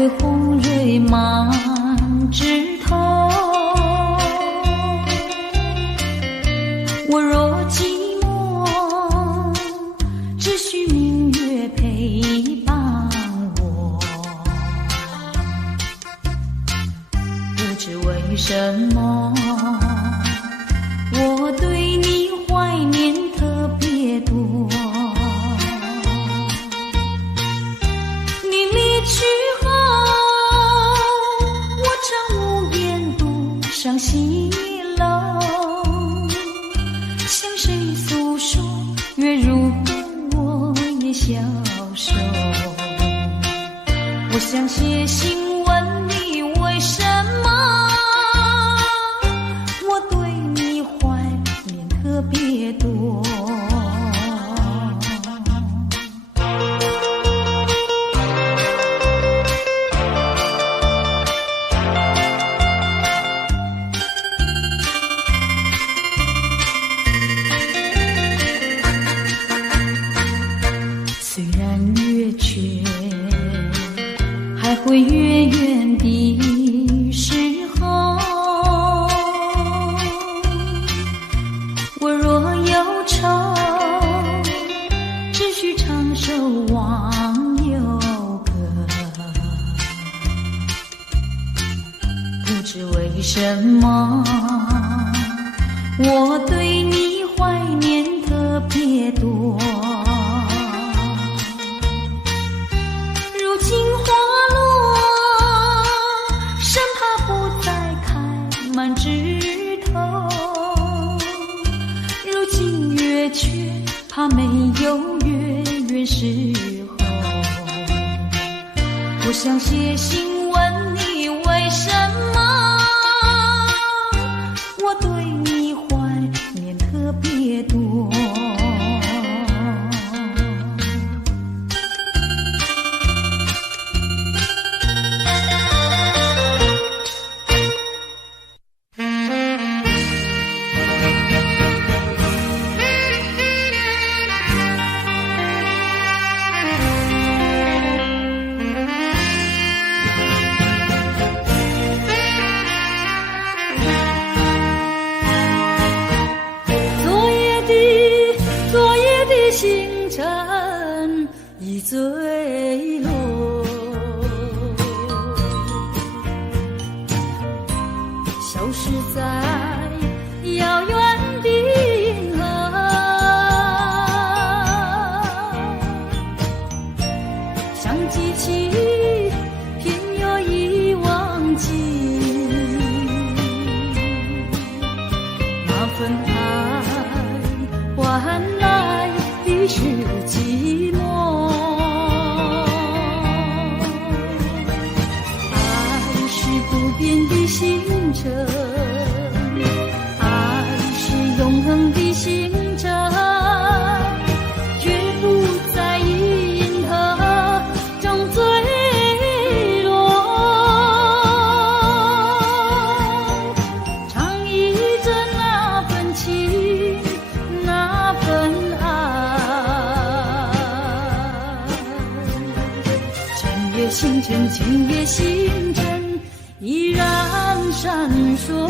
会红蕊满枝头。我若寂寞，只需明月陪伴我。不知为什么，我对你怀念特别多。你离去后，我常无言独上西楼，向谁诉说？月如歌，我也消瘦。我想写信问你，为什么我对你怀念特别多。虽然月缺，还会月圆的时候，我若忧愁，只需唱首忘忧歌。不知为什么，我对你怀念特别多。如今花落，生怕不再开满枝头。如今月缺，怕没有月圆时候。我想写信问你，为什么我对你怀念特别多。星辰已坠落，消失在遥远的银河。想记起，偏又已忘记那份爱换来的是寂寞。爱是不变的星辰，爱是永恒的星辰，绝不在银河中坠落。唱忆着那份情，那份星辰，今夜星辰依然闪烁。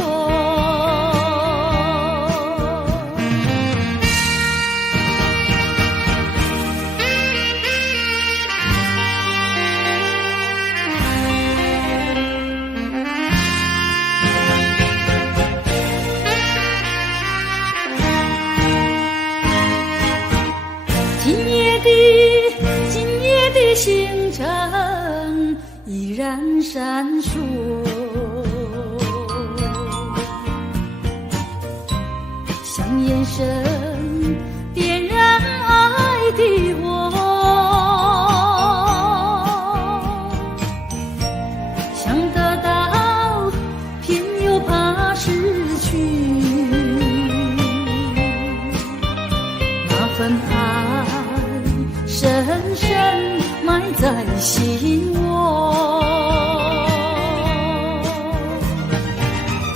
今夜的星辰依然闪烁，像眼神点燃爱的火，想得到偏又怕失去，那份爱深深埋在心窝。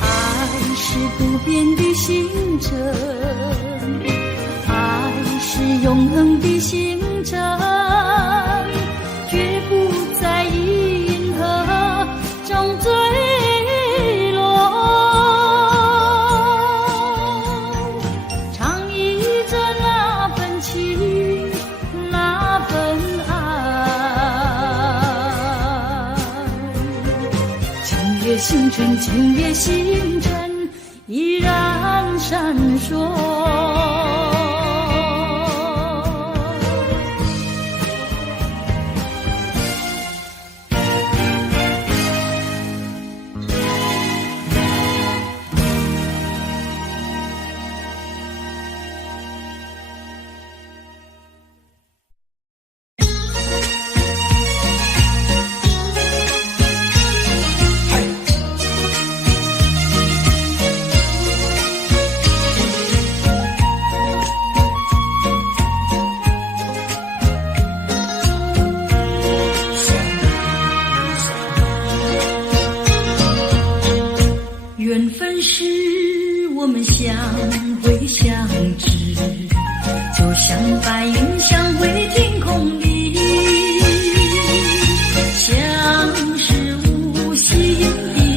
爱是不变的星辰，爱是永恒的星辰，绝不在银河月星辰，今夜星辰依然闪烁。缘分是我们相会相知，就像白云相会天空里，相识无心的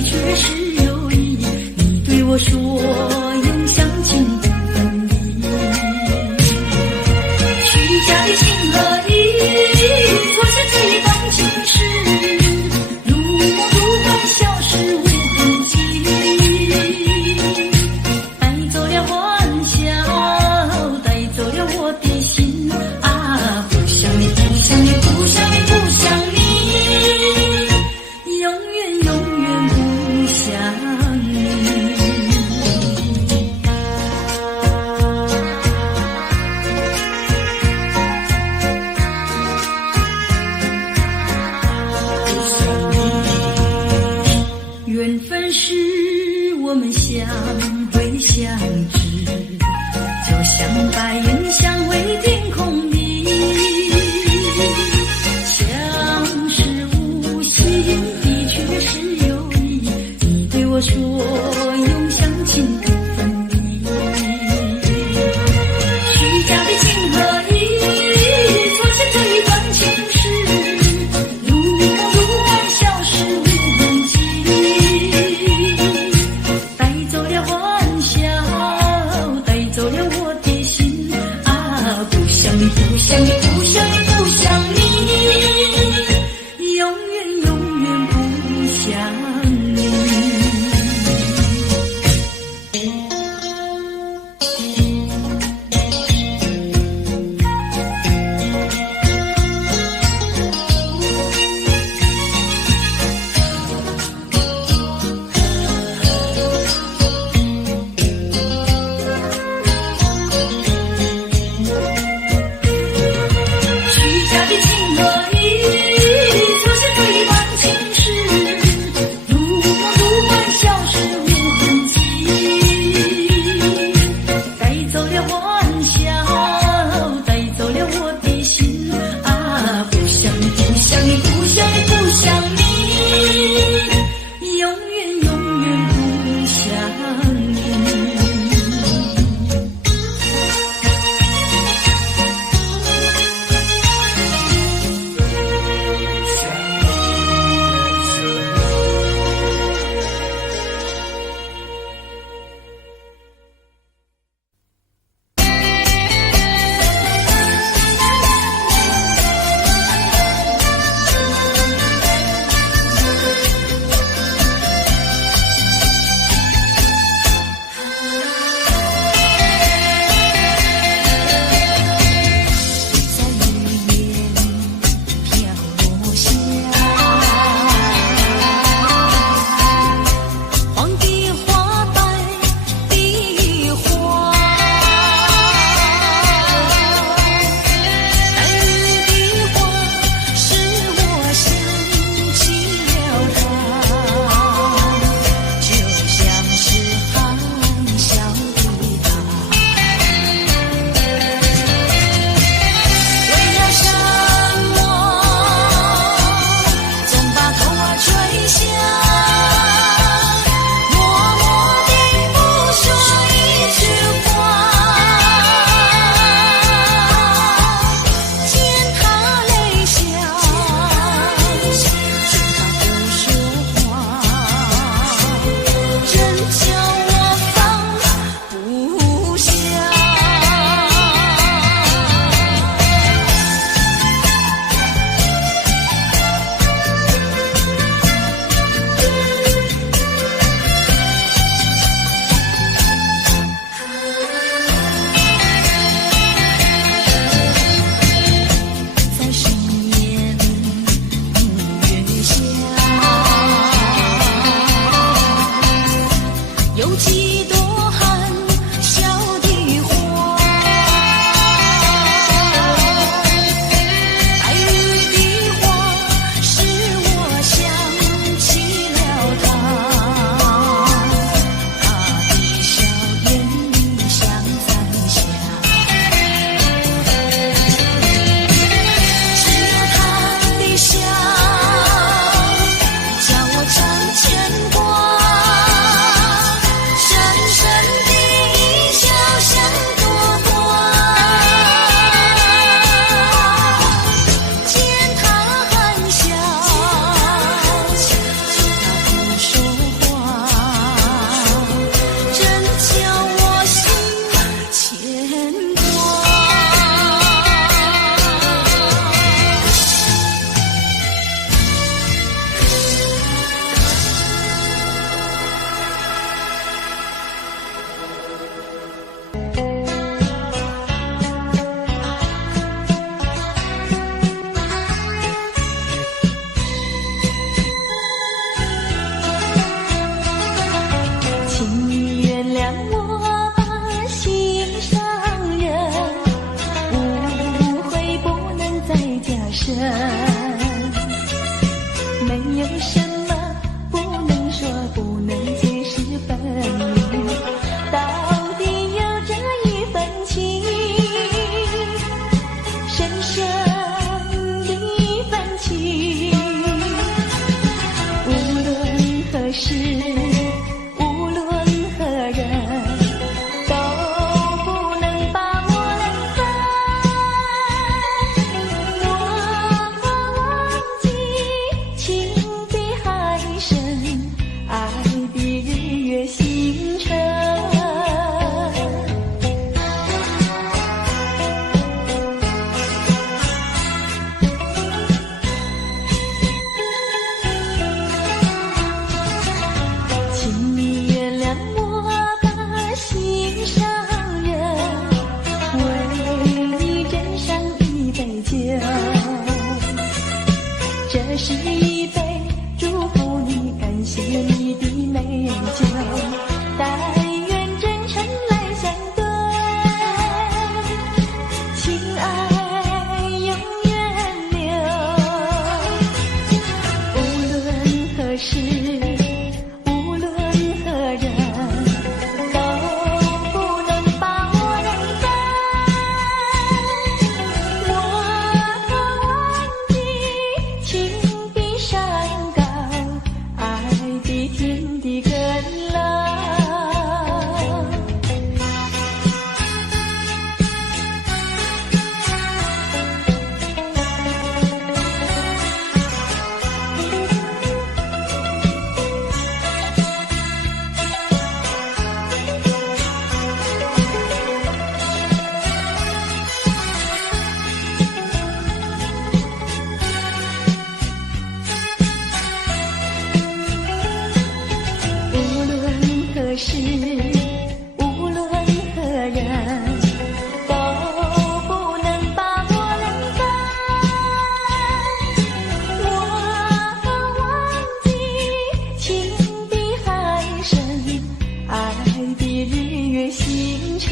却是有意，你对我说永相亲不分离，虚假的情和义，错下这一段情事，如梦如幻消失无痕迹，缘分是我们相会相知，就像白云相会天空里，相识无心的却是有意，你对我说永相亲不分离，虚假的情和义，错下这一段情事，如梦如幻消失无痕迹，带走了欢笑，带走了我的心啊！不想你，不想你，不想你，不想你，永远永远不想你。时，无论何人，都不能把我冷淡。我怕忘记情比海深，爱比日月星辰。请你原谅我把心上人，为你斟上一杯酒，这是一杯祝福你、感谢你的美酒，但愿真诚来相对，情爱永远留。无论何时，无论何人，都不能把我冷淡。我怕忘记情比山高，爱比天地更老。无论何时，无论何人，都不能把我冷淡。我怕忘记情比海深，爱比日月星辰。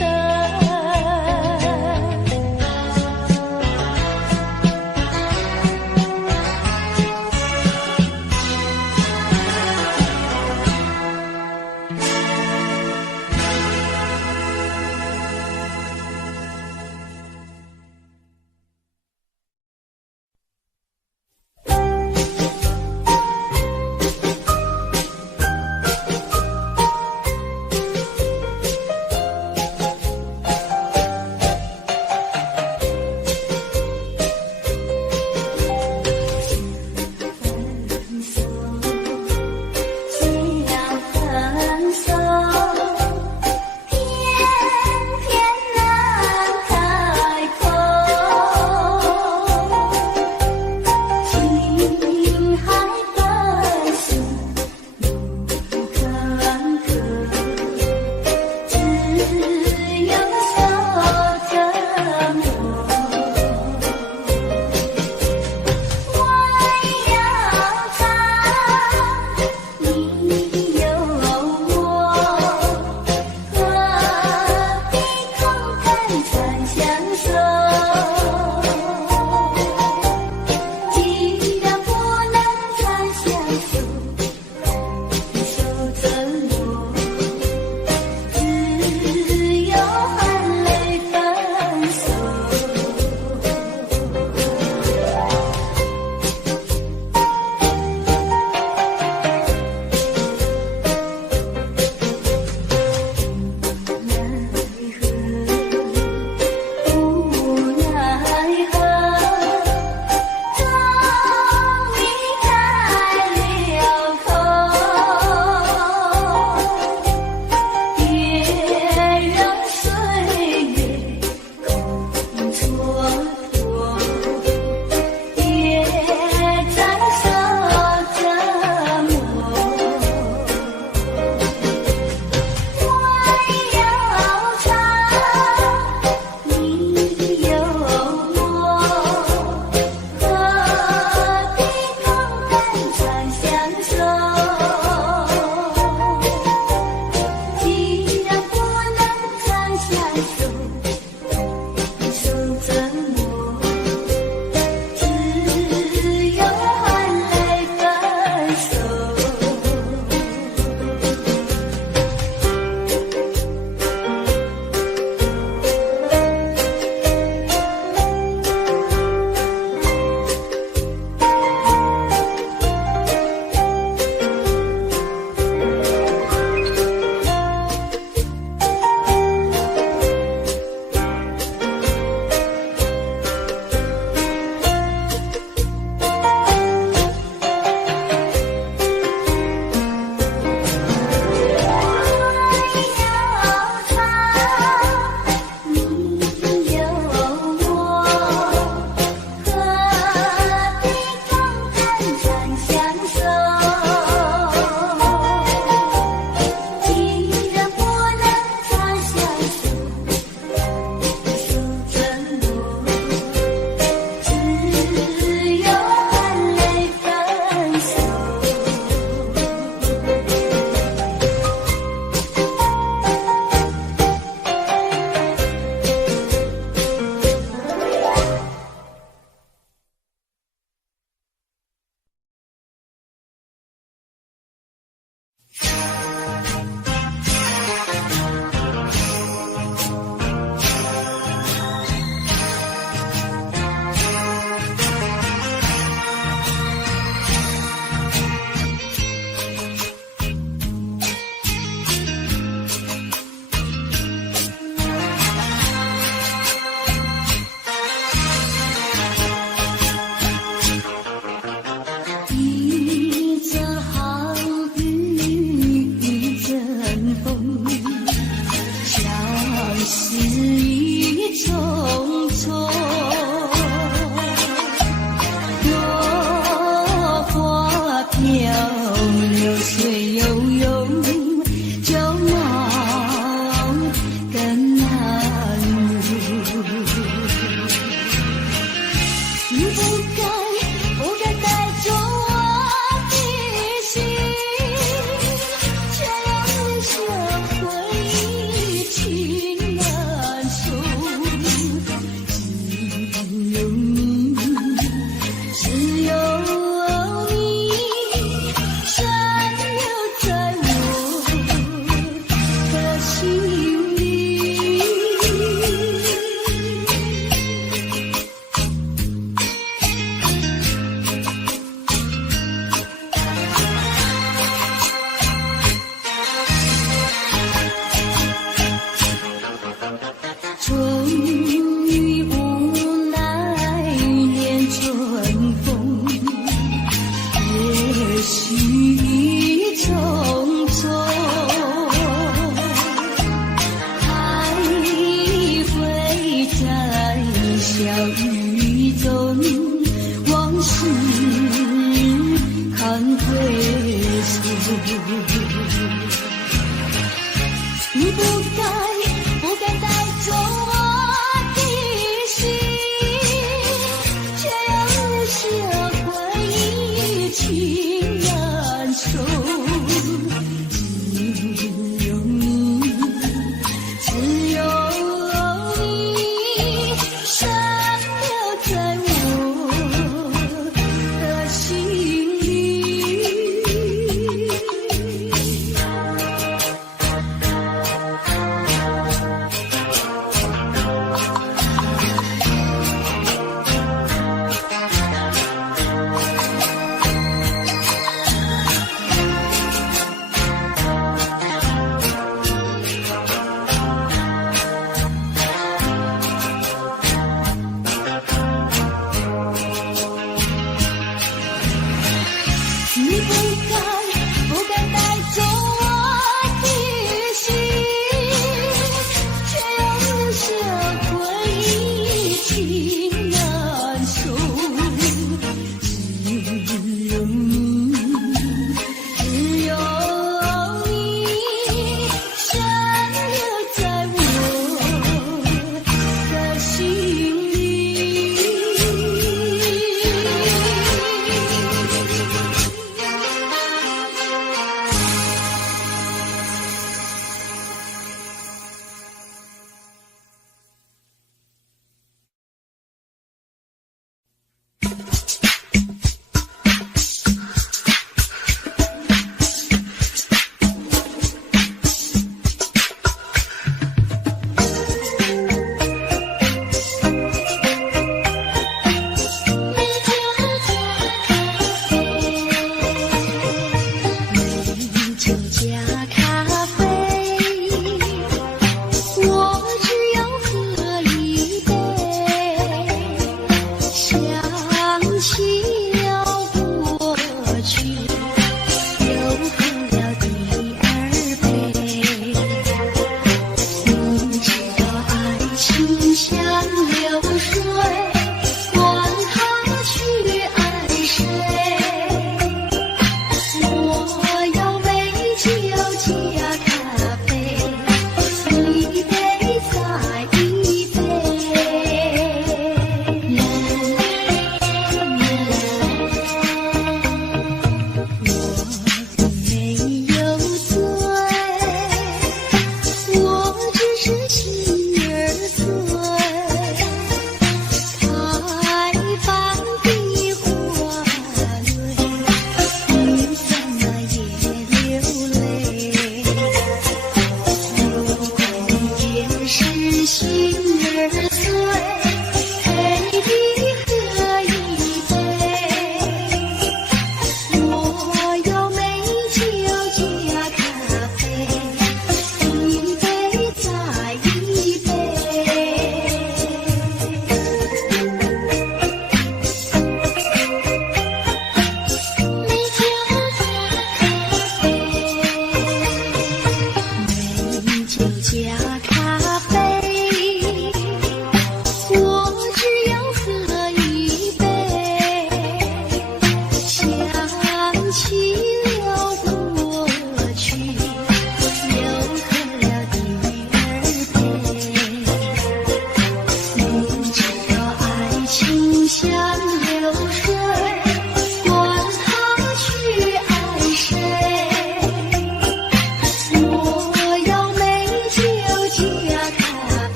水悠悠，就梦更难入。你不该带走我的心，却让留下回忆情难收。只有你残留在我的心里。终于无奈念春风，也许匆匆，还会在笑语中往事看回首。你不该带走我的心，却让留下回忆情难收。只有你残留在我的心里。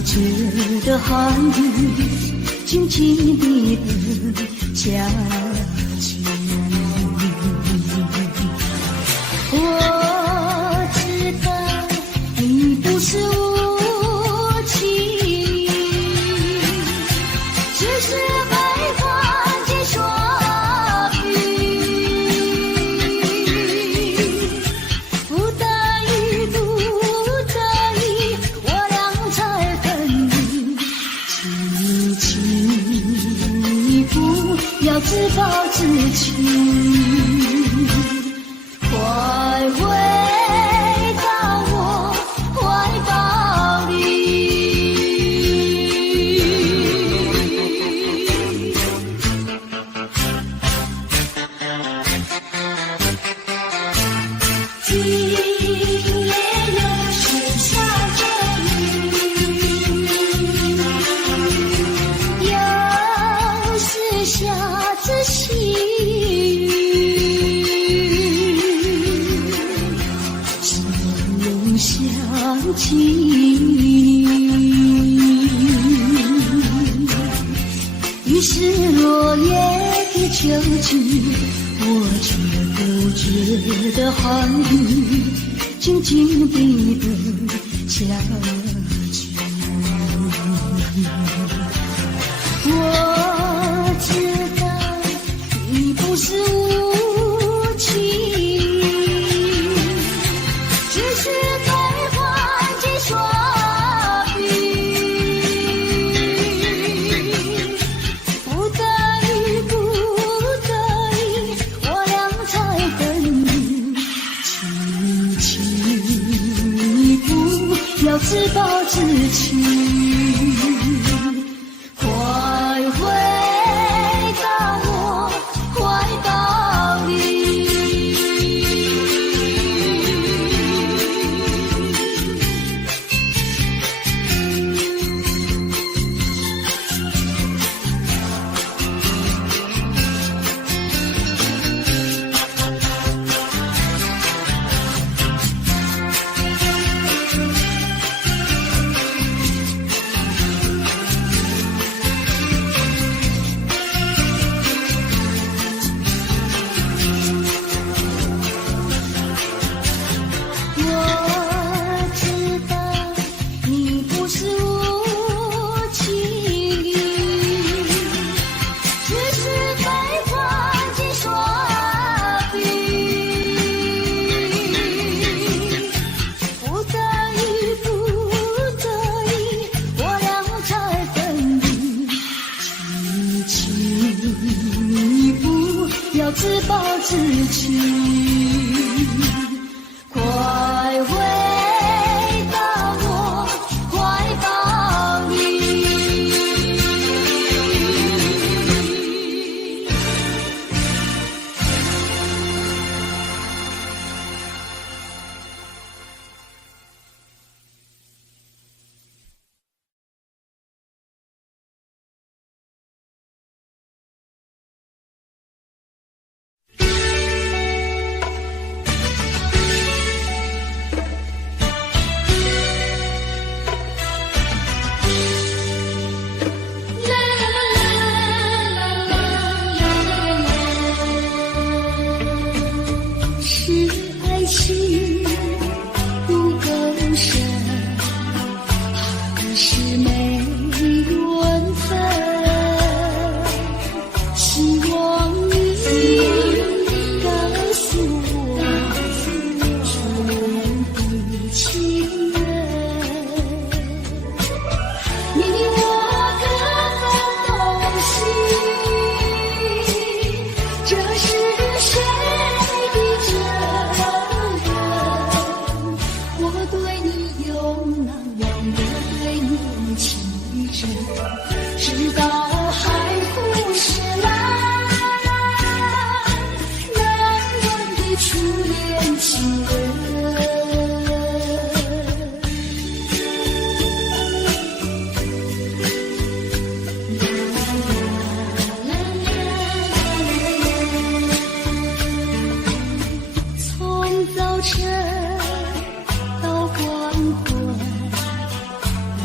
觉得寒雨静静地等下去。我知道你不是无情，只是会看见说不在意不在意，我俩才分离。请你不要自暴自弃，快回到我怀抱里。今夜又是下着雨，又是下着细雨，只有想起你。于是落叶的秋季，我却不觉得寒雨静静地等下去。我知道你不是无情，只是在换季说不在意不在意，我俩才分离。请你不要自暴自弃，快回到我怀抱里。我知道你不是无情，只是被换季说不在意不在意，我俩才分离。请你不要自暴自弃，快回到我怀抱里。是爱情不够深，还是没缘分？希望你告诉我，初恋的情人，你我各分东西，这是谁的责任？我对你有难忘的对你情真，直到海枯石烂，难忘的初恋情人。从早晨到黄昏，为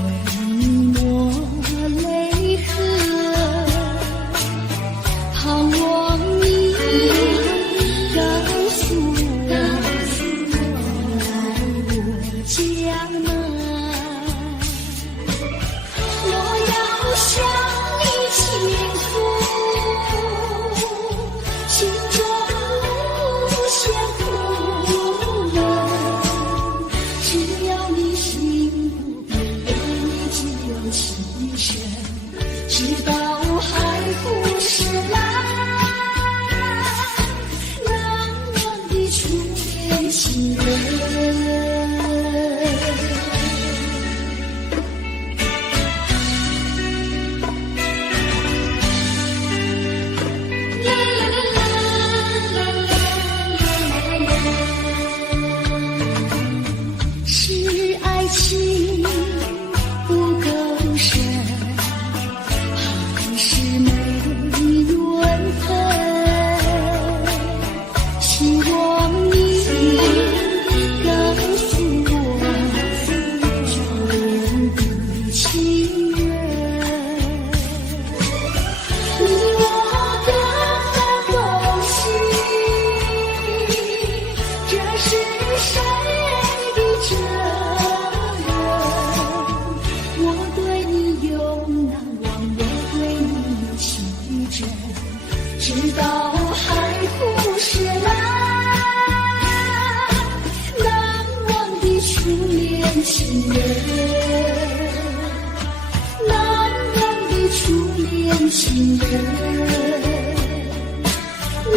情人，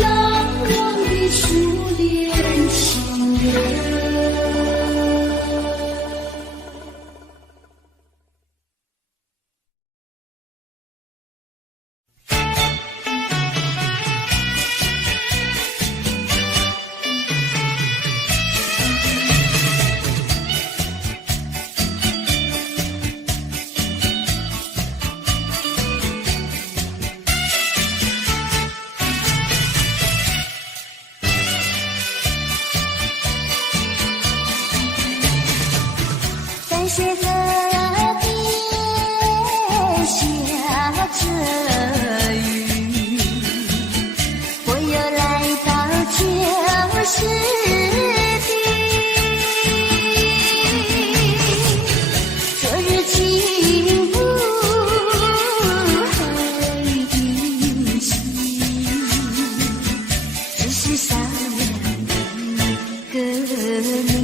难忘的初恋情人。在河边下着雨，我又来到旧时地。昨日情不黑的心，只是少了一个你。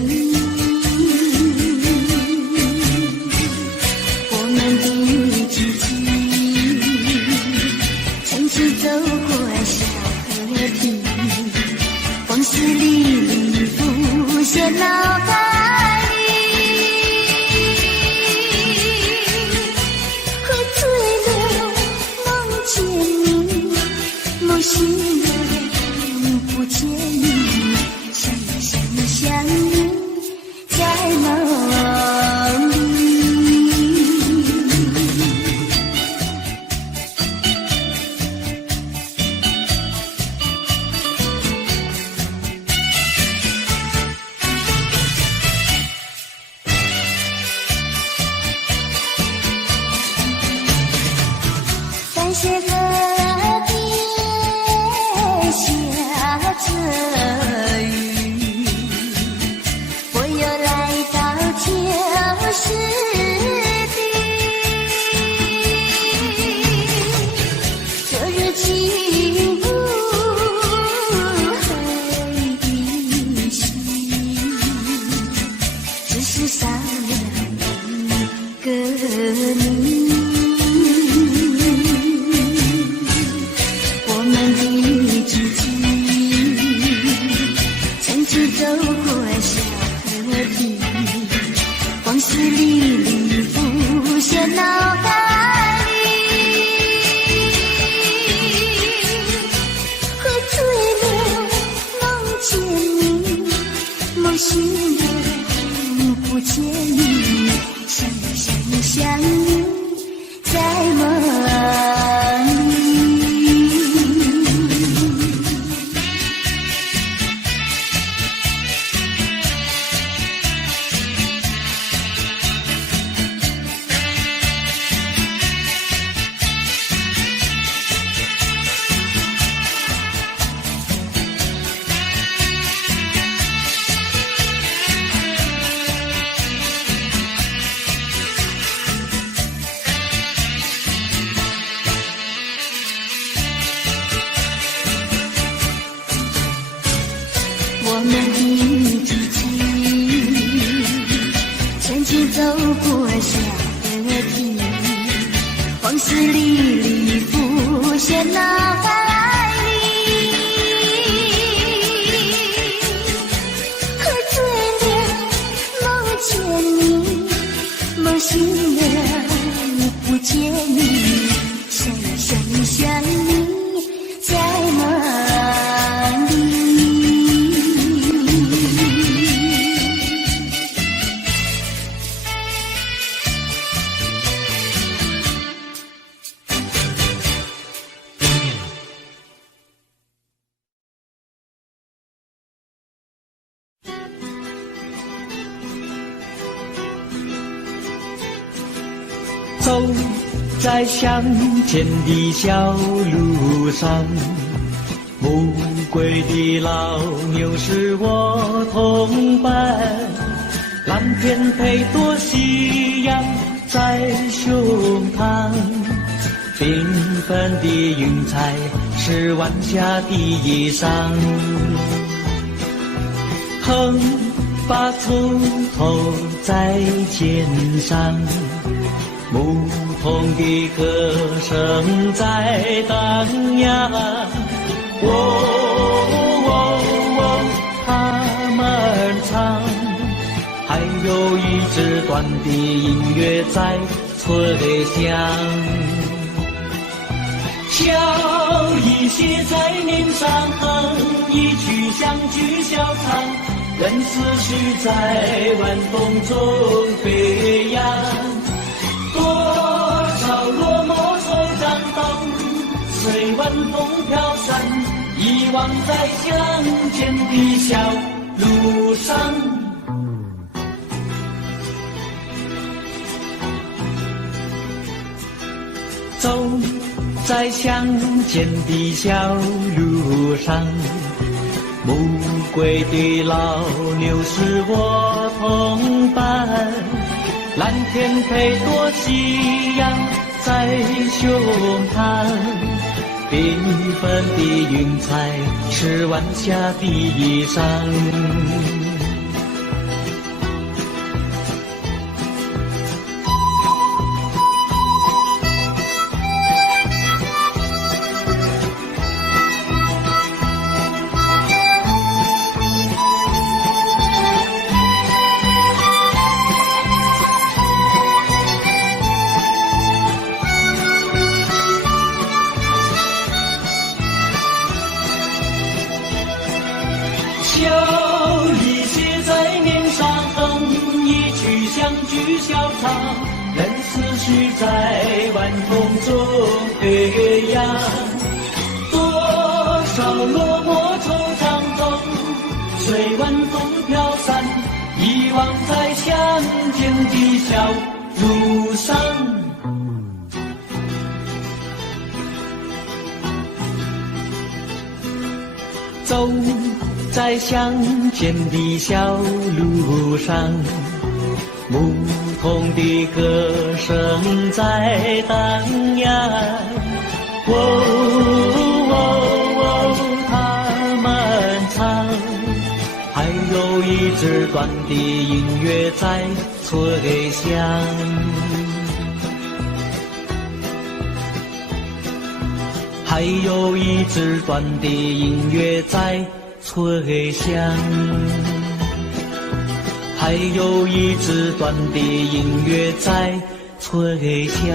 走过小河堤，往事历历浮现脑海里，喝醉了梦见你，梦醒了不见你，想你在梦里。在河边下着雨，我又来到旧时地。昨日情不黑的心，只是少了一个你。走过小河堤，往事历历浮现脑海里，喝醉了梦见你，梦醒了不见你，想你在梦里。我们一起前去走过小河堤，往事历历浮现脑海里，喝醉了梦见你，梦醒了不见你，想你在梦里。走在乡间的小路上，暮归的老牛是我同伴，蓝天配朵夕阳在胸膛，缤纷的云彩是晚霞的衣裳，横把锄头在肩上，木同的歌声在荡漾。他们唱，还有一支短的音乐在吹响。笑意写在脸上，一曲相聚笑唱，任思绪在晚风中飞扬。多少落寞惆怅都随晚风飘散，遗忘在乡间的小路上。走在乡间的小路上，暮归的老牛是我同伴，蓝天配朵夕阳在胸膛，缤纷的云彩是晚霞的衣裳。任思绪在晚风中飞扬，多少落寞惆怅都随晚风飘散，遗忘在乡间的小路上。走在乡间的小路上，牧童的歌声在荡漾。他们唱，还有一支短的音乐在吹响。还有一支短的音乐在吹响。还有一支短的音乐在吹响。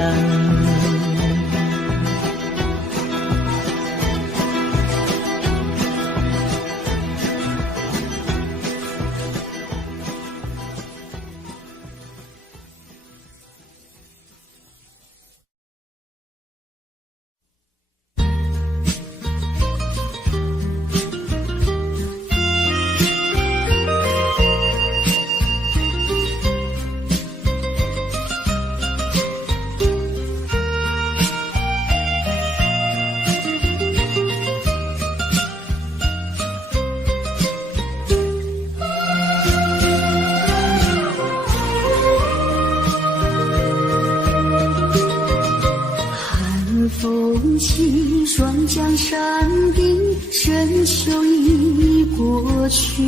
双江山顶，深秋已过去，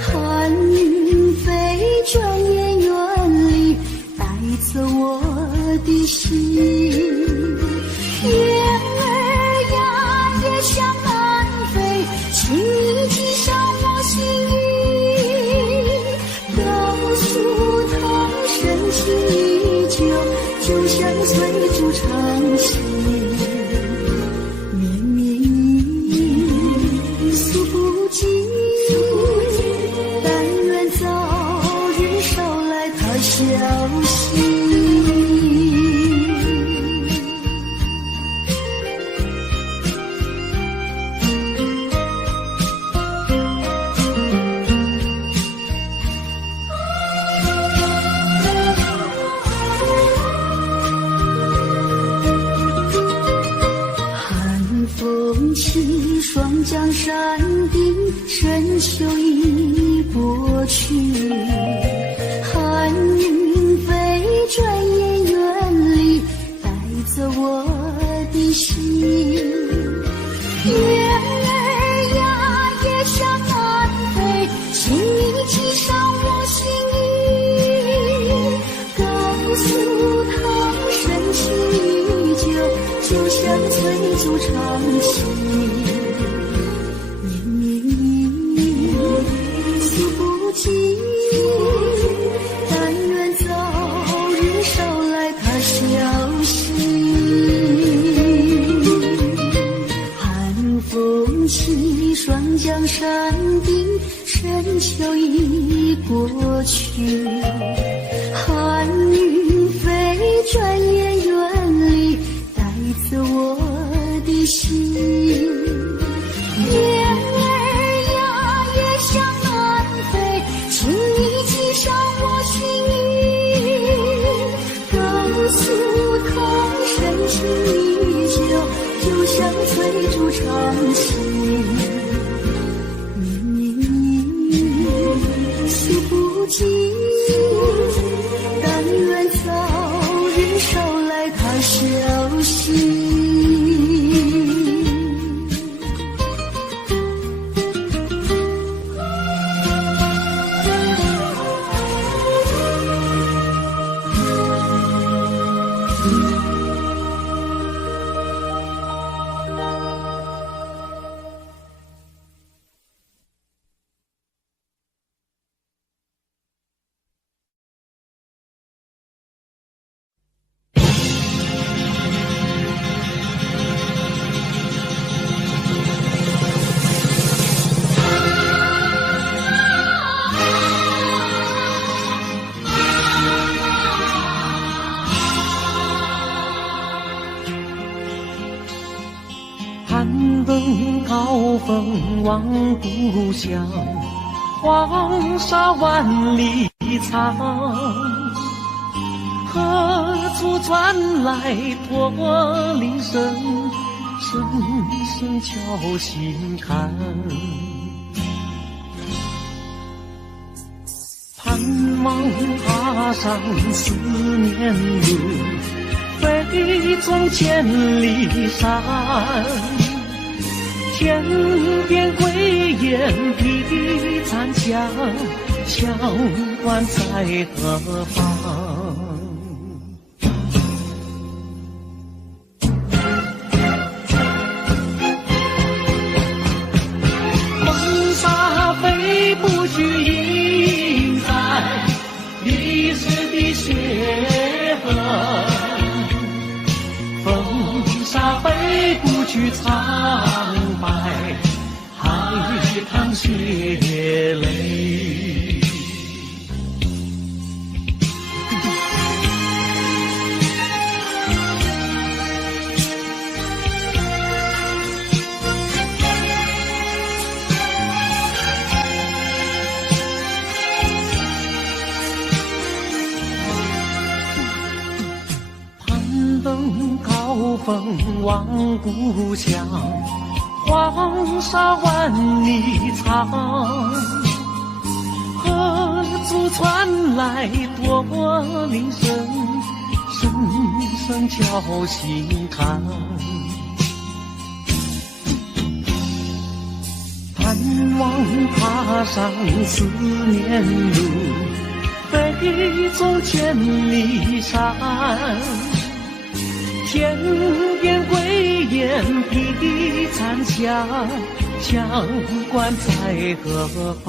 寒云飞，转眼远离，带走我的心。月儿呀，也向南飞，请你系上我心意，告诉他深情依旧，就像翠竹长青。双江山顶，深秋已过去，寒云飞，转眼远离，带走我的心。月儿呀，也向南飞，请你系上我心意，告诉他筑长情。诉不尽，但愿早日捎来他消息。寒风起，霜降山顶，深秋已过去。寒云飞，转眼远离，带走我的心。雁儿呀，也向南飞，请你系上我心衣，告诉他深情依旧，就像翠竹长青。诉不尽，但愿早日捎来他消息。高峰望故乡，黄沙万里长。何处传来驼铃声，声声敲心坎。盼望踏上思念路，飞纵千里山。天边归雁披残香，乡关在何方？风沙飞不去，印在历史的血痕。风沙飞不去，苍白海棠血泪。攀登高峰望故乡，黄沙万里长。何处传来驼铃声，声声敲心坎。盼望踏上思念路，飞纵千里山。天边归雁披残香，乡关在何方？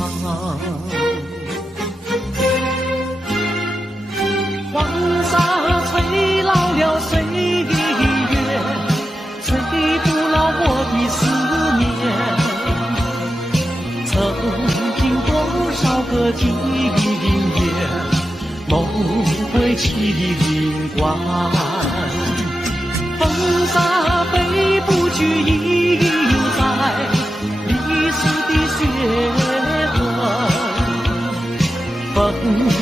黄沙吹老了岁月，吹不老我的思念。曾经多少个今夜，梦回清关。风沙飞不去，印在历史的血痕。风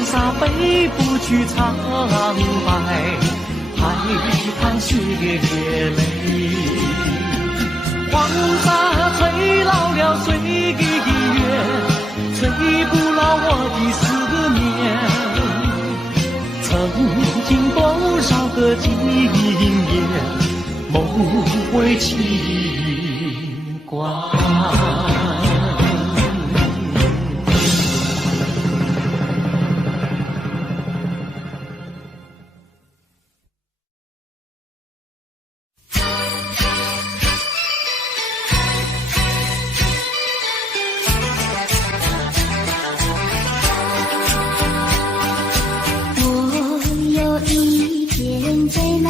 沙飞不去，苍白海棠血泪。黄沙吹老了岁月，吹不老我的思念。曾经多少个今夜，梦回清关。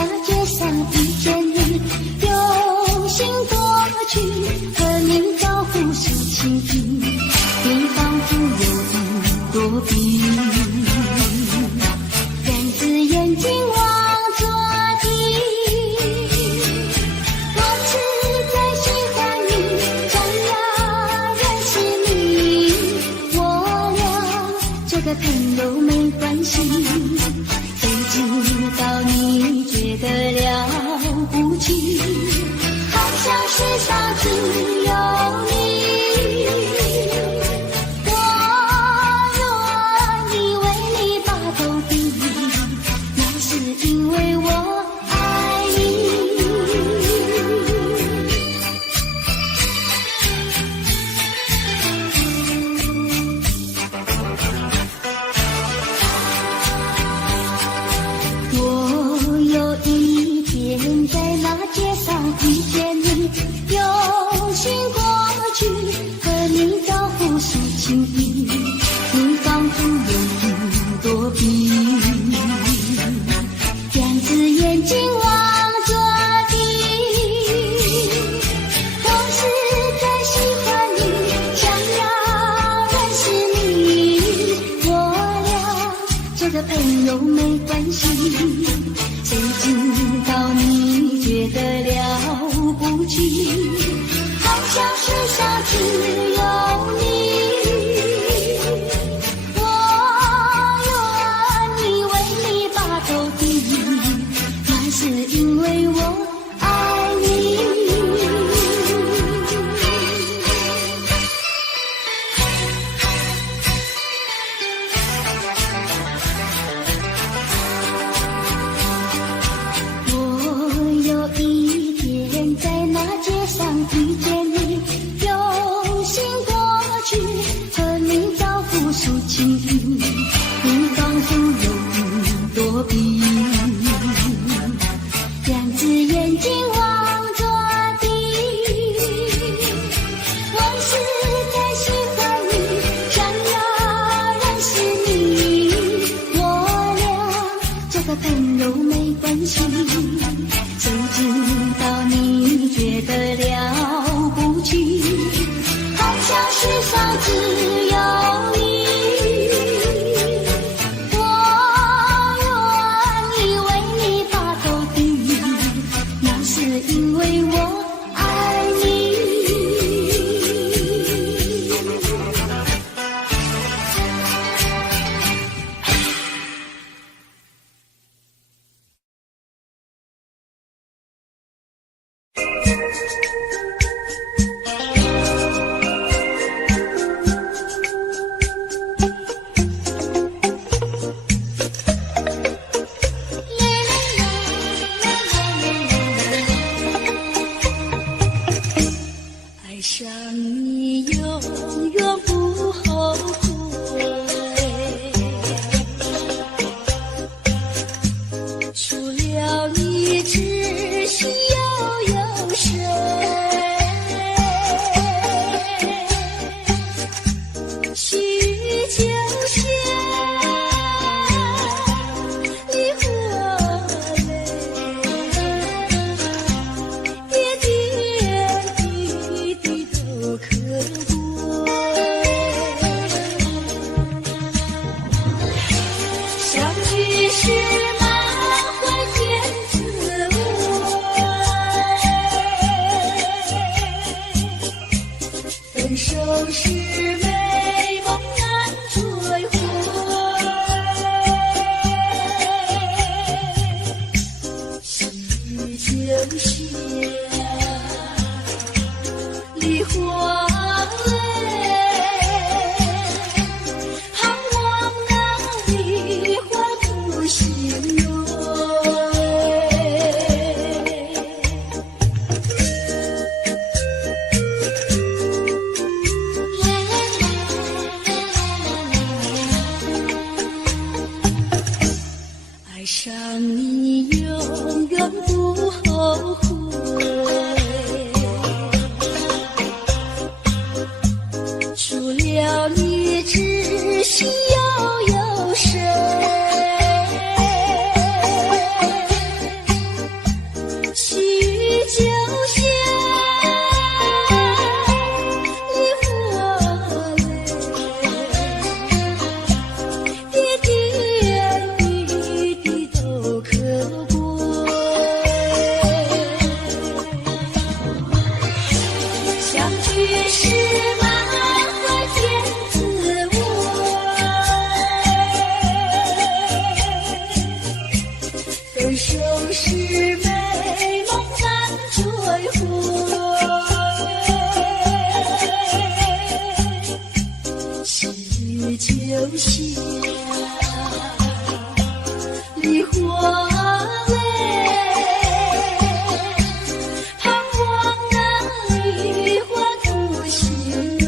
那街上遇见你，用心过去，和你招呼诉情意，你仿佛有一朵笔，两只眼睛望着地。我实在喜欢你，想要认识你，我俩做个朋友没关系。谁知道你觉得了不起，好像世上只有你。我愿意为你把头低，那是因为我爱你。我有一天在那街上遇见你，用心过去，和你招呼诉情意，你仿佛有一朵笔，两只眼睛望着地。我实在喜欢你，想要认识你，我俩做个朋友没关系。谁知道你觉得了不起，好像世上只有你。我愿意为你把头低，那是因为我爱你。我有一天在那街上遇见你，用心过去，和你招呼诉情意，你仿佛有一朵笔，两只眼睛望着地。我实在喜欢你，想要认识你，我俩做个朋友没关系。谁知道你觉得了不起，好像世上只有你。我愿意为你把头低，那是因为我爱你。爱上你永远不后悔，除了你知心又有谁？须臾就现离合泪，点点滴滴都可贵。相聚时满怀甜滋味，分手时美梦难追回。须臾就现梨花泪，盼望那梨花不心蕊。爱上你永远不后悔，除了你知心又有谁？手是美梦难追回，是秋夏梨花泪，盼望那梨花吐心蕊。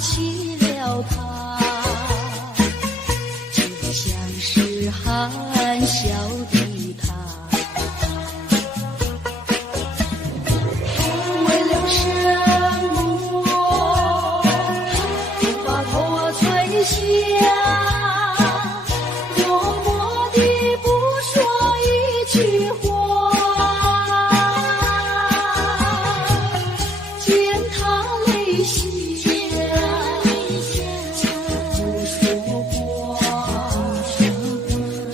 起了他，就像是含笑的他。为了什么不把头垂下？默默地不说一句话，见他泪下不说话，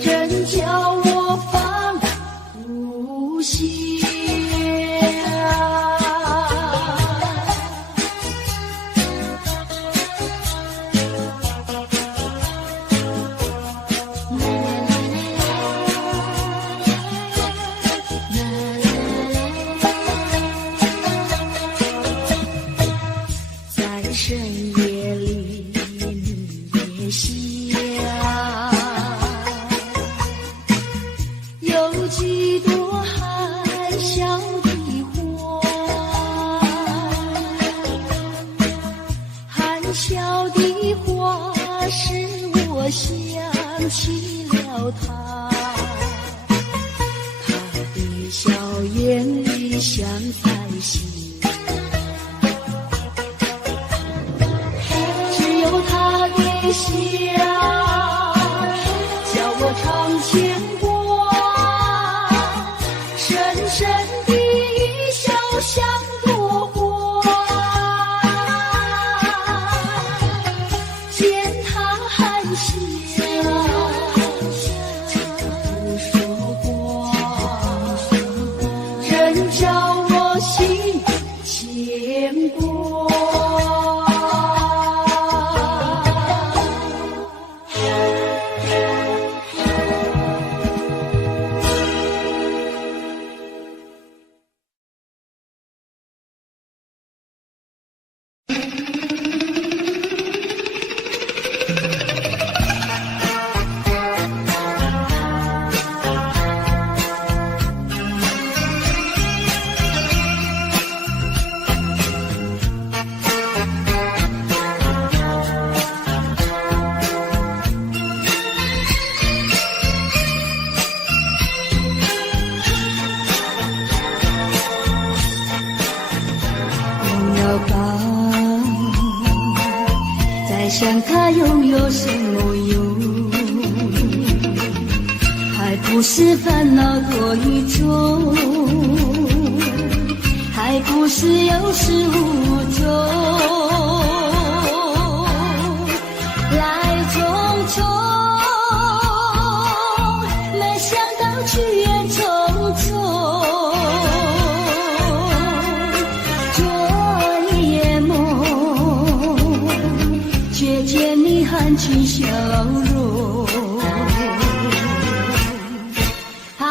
真叫我放不下。在深夜里你也想，有几朵含笑的花，含笑的花使我想起了他，他的笑眼里像彩星，只有他的笑叫我常牵挂，深深的一笑像朵花，见他含笑不说话，真叫我心牵挂。在想他拥有什么用，还不是烦恼多一种，还不是有始无终，来匆匆，没想到去也匆匆。见你含情笑容，那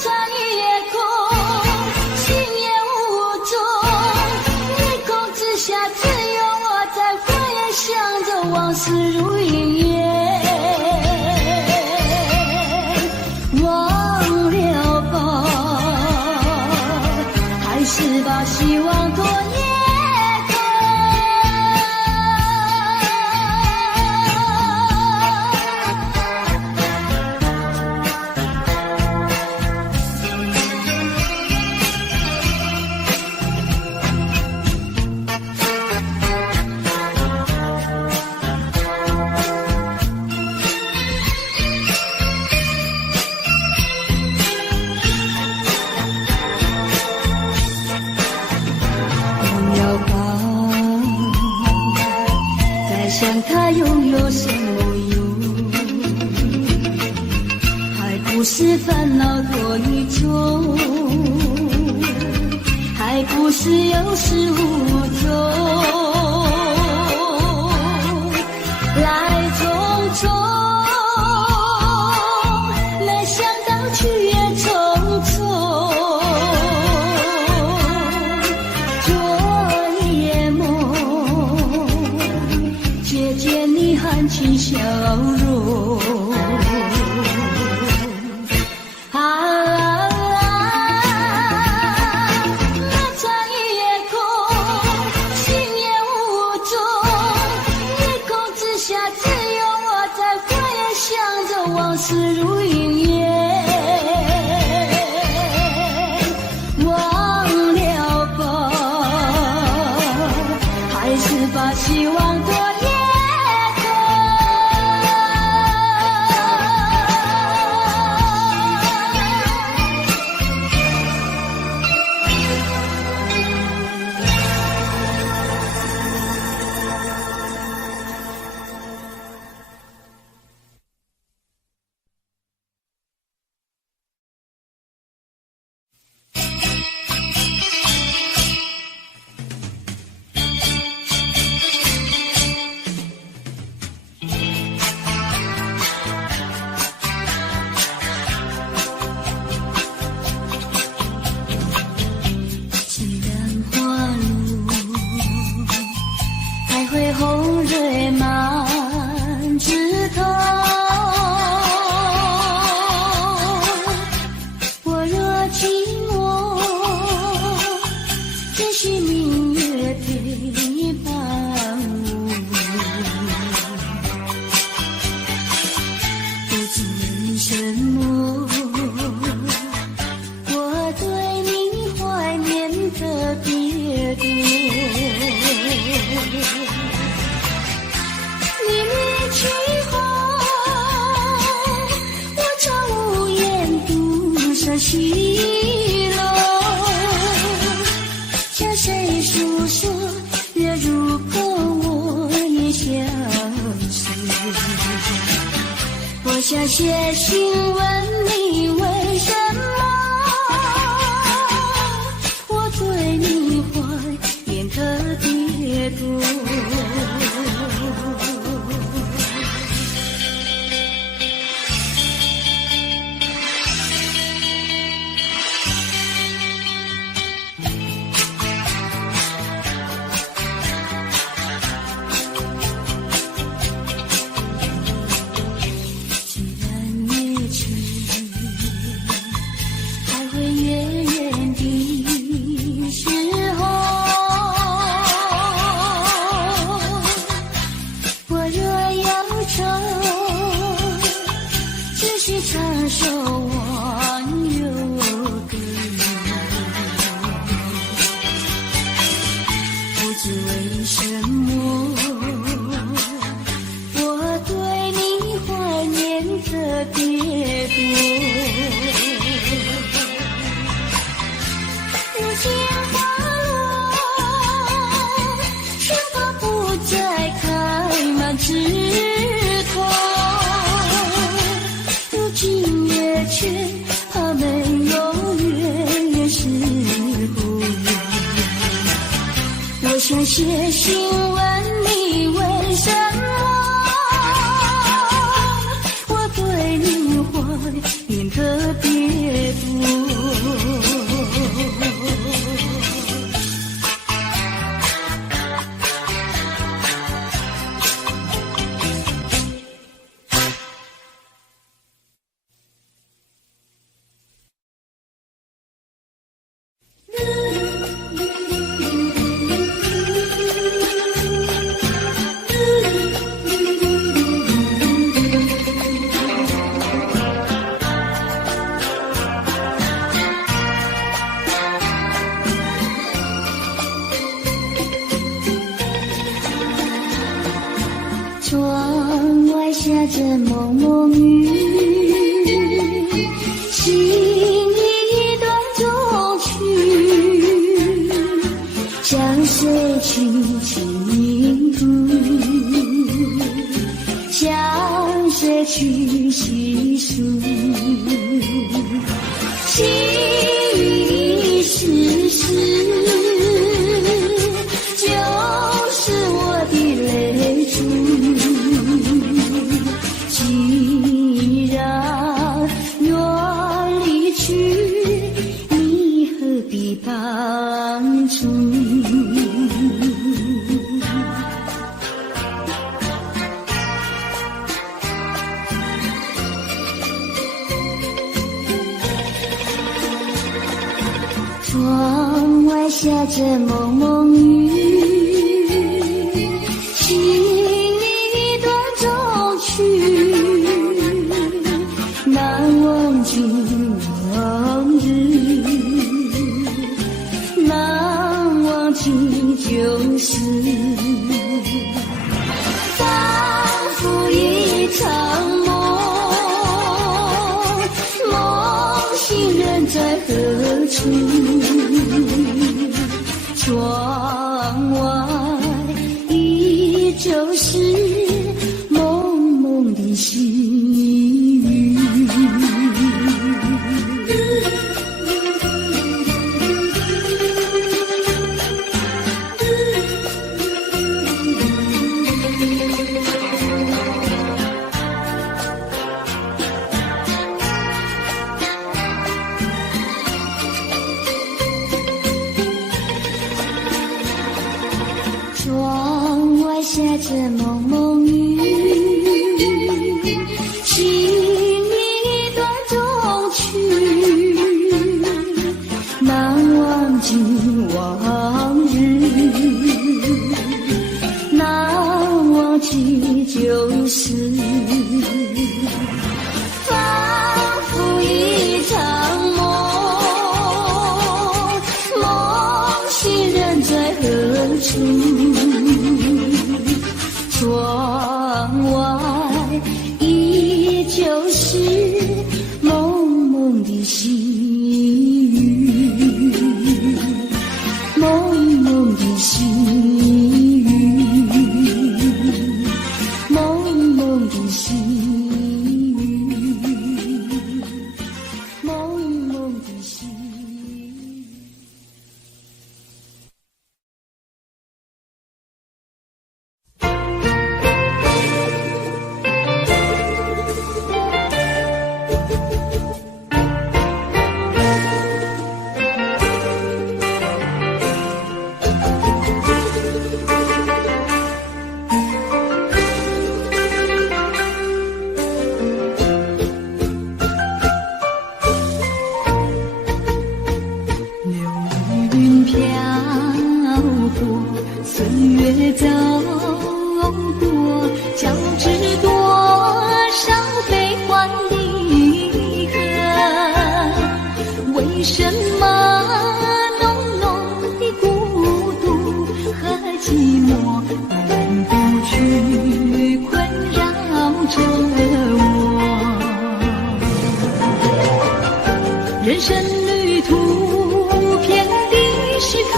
场夜空，心也无踪，夜空之下只有我在花园想着往事如云烟，忘了吧，还是把希望拖延。想他拥有什么用，还不是烦恼多一种，还不是有始无终，来匆匆，没想到去也匆匆。见你含情笑容，那场夜空，的西落，向谁诉说？月如风，我也相思。我想写信问你，为什么我对你怀念特别多？唱首忘忧歌，不知为什么我对你怀念特别多。如今花落，春花不再开满枝头，却怕没有月圆时候。我想写信问你，为什么我对你怀念特别多。窗外下着蒙蒙雨，心里一段衷曲，向谁去倾诉？向谁去细数？细雨丝丝，就是我的泪珠。既然远离去，你何必当初？窗外下着蒙蒙雨，心里一段衷曲，难忘记往日，难忘记旧事，仿佛一场梦，梦醒人在何处？窗外依旧是蒙蒙的细雨。窗外下着蒙蒙雨，心里一段衷曲，难忘记往日，难忘记旧事，仿佛一场梦，梦醒人在何处？窗什么浓浓的孤独和寂寞永不去困扰着我？人生旅途遍地是坎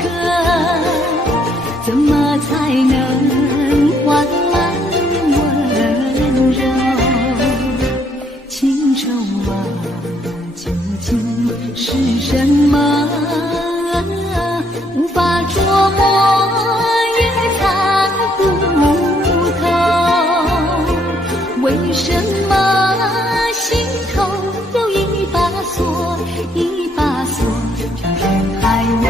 坷，怎么才能换来温柔？情愁啊，究竟是什么？无法捉摸，也猜不透。为什么心头有一把锁，一把锁，偏偏还要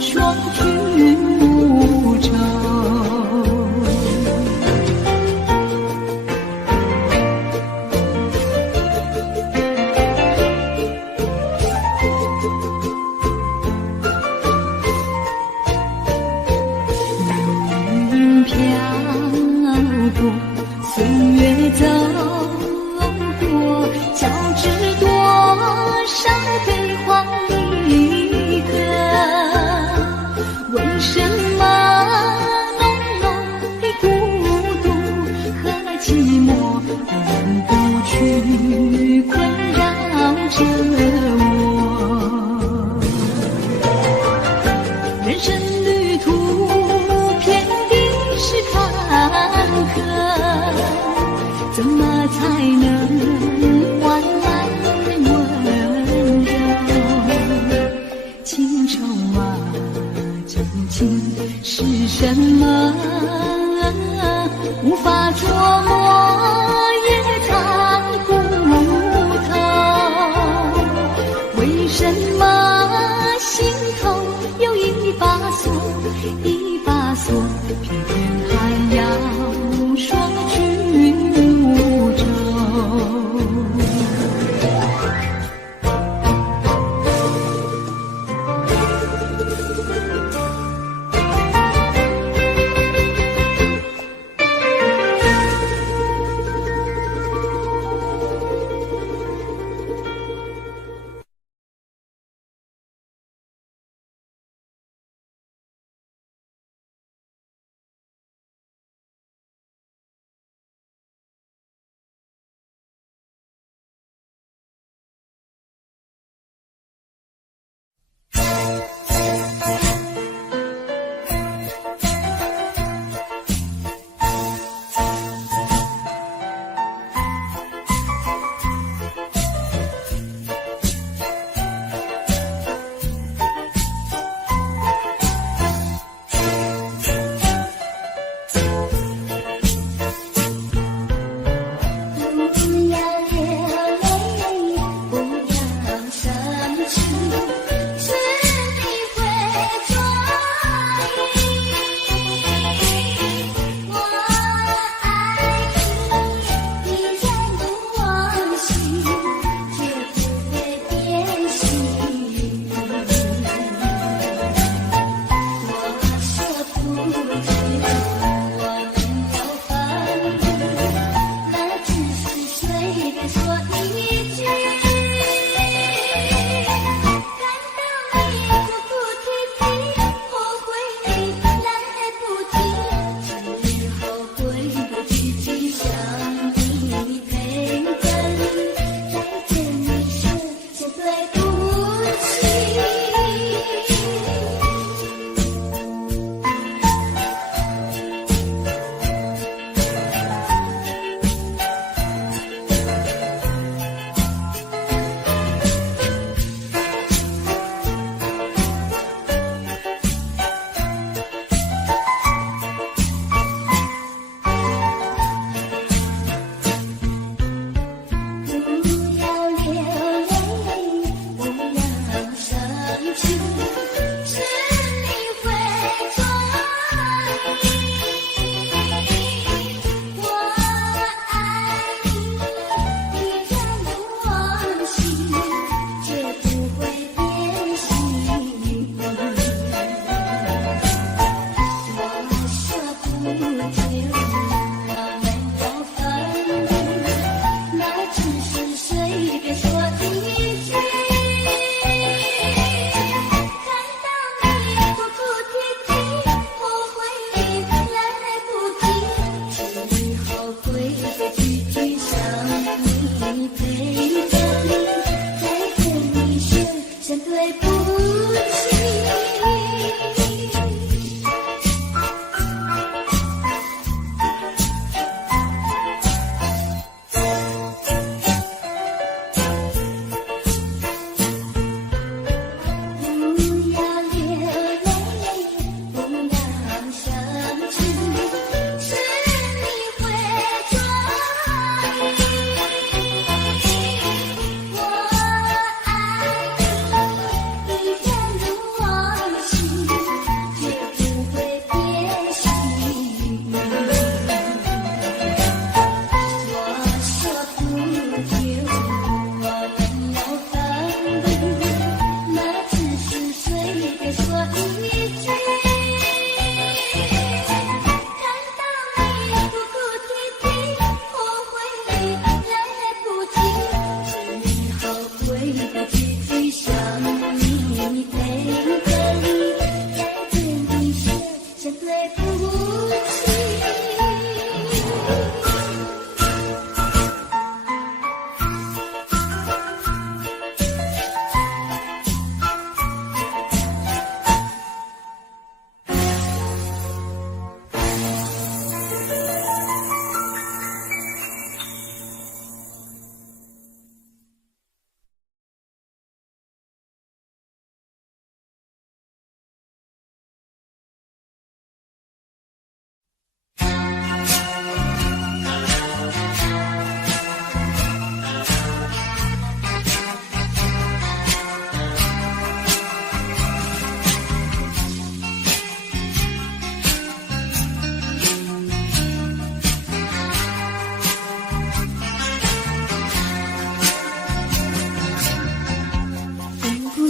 双去无愁？飘过，岁月走过，交织多少悲欢离合？为什么浓浓的孤独和寂寞永不去困扰着我？人生旅途遍地是坎坷，怎么才能换来温柔？情愁啊，究竟是什么？无法捉摸，也猜不透。为什么心头有一把锁，一把锁，偏偏还要双去无愁？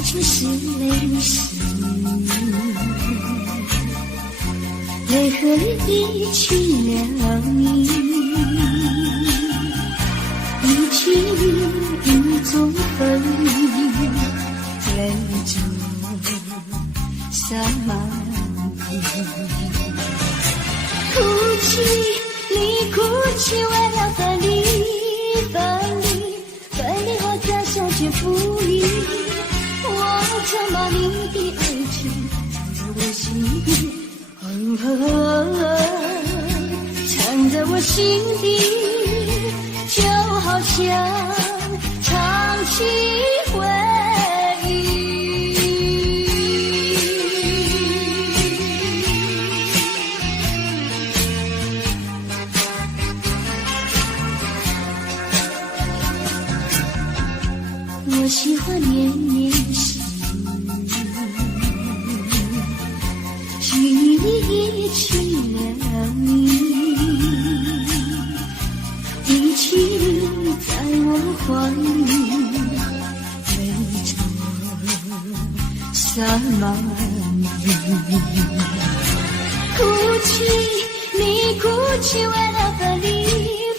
处是泪湿，泪和你一起了你，一起一种分离，泪中洒满地。哭泣，你哭泣，为了分离，分离，分离后再相见不易。我曾把你的爱情藏在我心底，藏在我心底，就好像唱起回忆。我喜欢年年时，是你一起了你，一起在我怀里，泪中洒满地。哭泣，你哭泣，为了分离，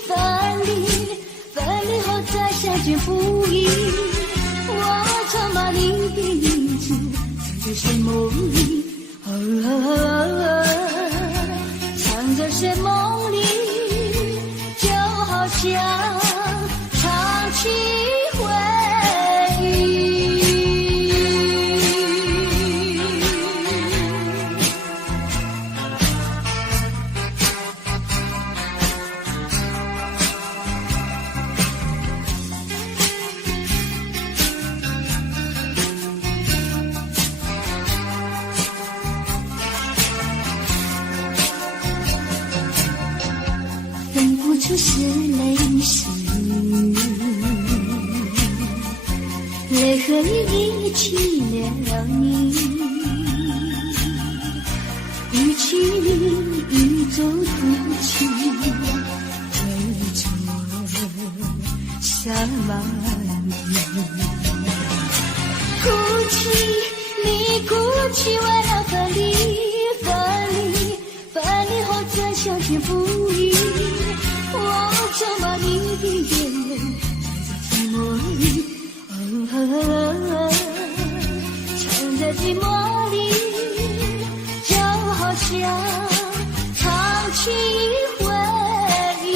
分离，分离后再相见不易。我曾把你的名字藏在睡梦里，藏在睡梦里，就好像唱起回忆。就是泪湿，泪和你一起了你，一起一种哭泣，泪中洒满地。哭泣，你哭泣，为了分离，分离，分离后再相见不易。我曾把你的眼泪藏在寂寞里，藏在寂寞里，就好像唱起回忆。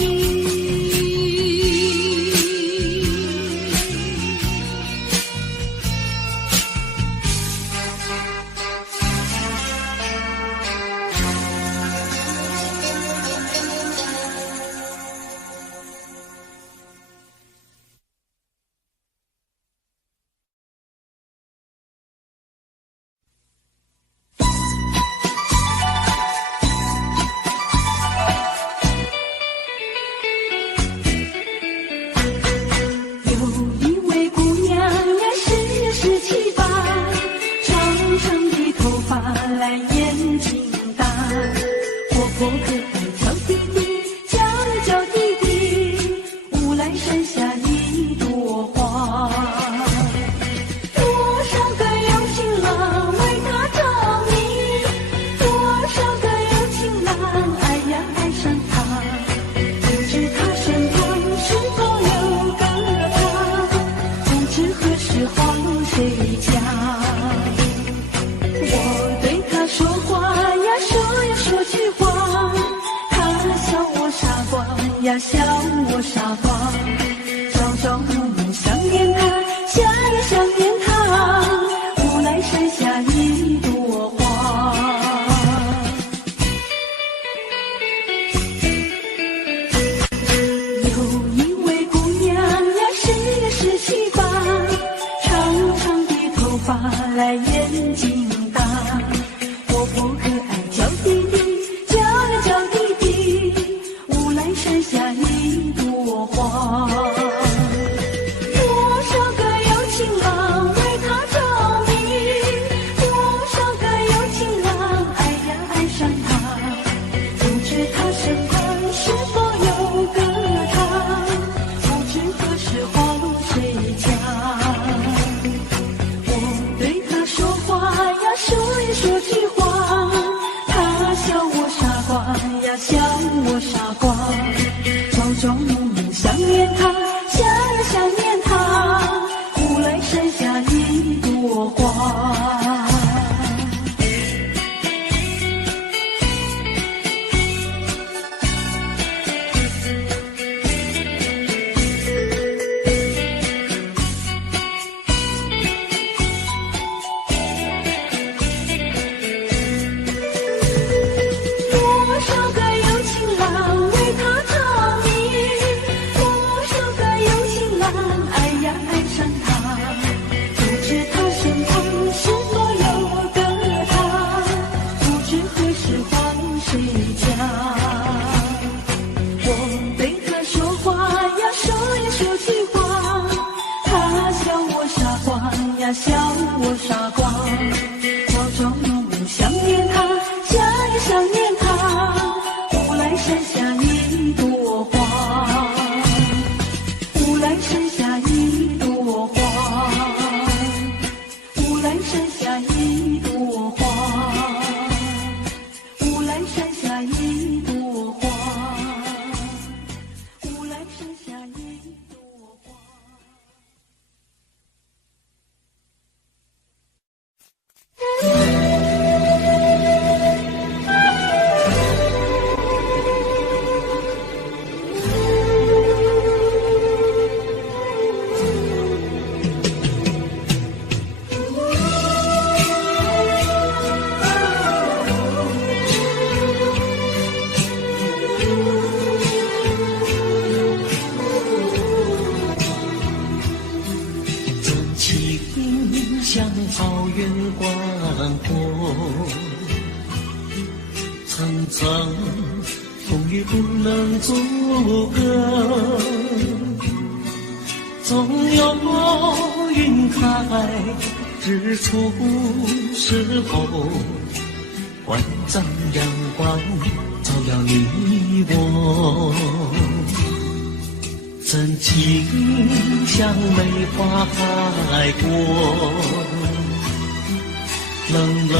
笑我傻瓜，朝朝暮暮想念他，想也想念他，无奈剩下一朵花。有一位姑娘呀，是17、8，长长的头发来眼睛大，活泼可爱叫弟弟，叫呀叫弟弟，无奈剩下一朵花。多少个有情郎为她着迷，多少个有情郎爱呀爱上她，不知他身旁是否有个他，不知何时黄水家。我对呀笑我傻瓜，朝朝暮暮想念他，家也想念他。乌来山下一朵花，乌来山下一朵花，乌来山下一朵花，乌来山下一朵花，乌来山下一朵花。真情像草原广阔，层层风雨不能阻隔，总有云开日出时候，万丈阳光照耀你我。真情像梅花开过，冷冷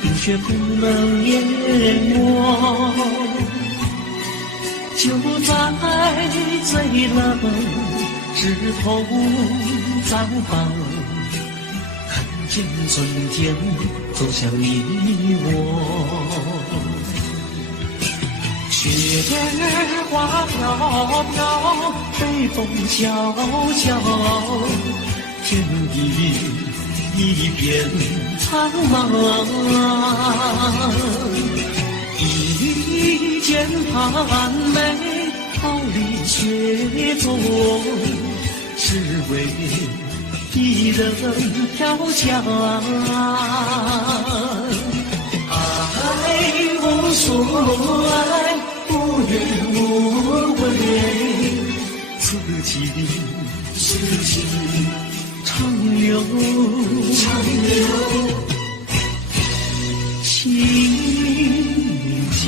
冰雪不能淹没，就在最冷枝头绽放，看见春天走向你我。雪儿花飘飘，北风萧萧，天地一片苍茫。一剑寒梅，毫厘雪中，只为一人飘香。爱无所爱，无怨无悔，此情长留情间。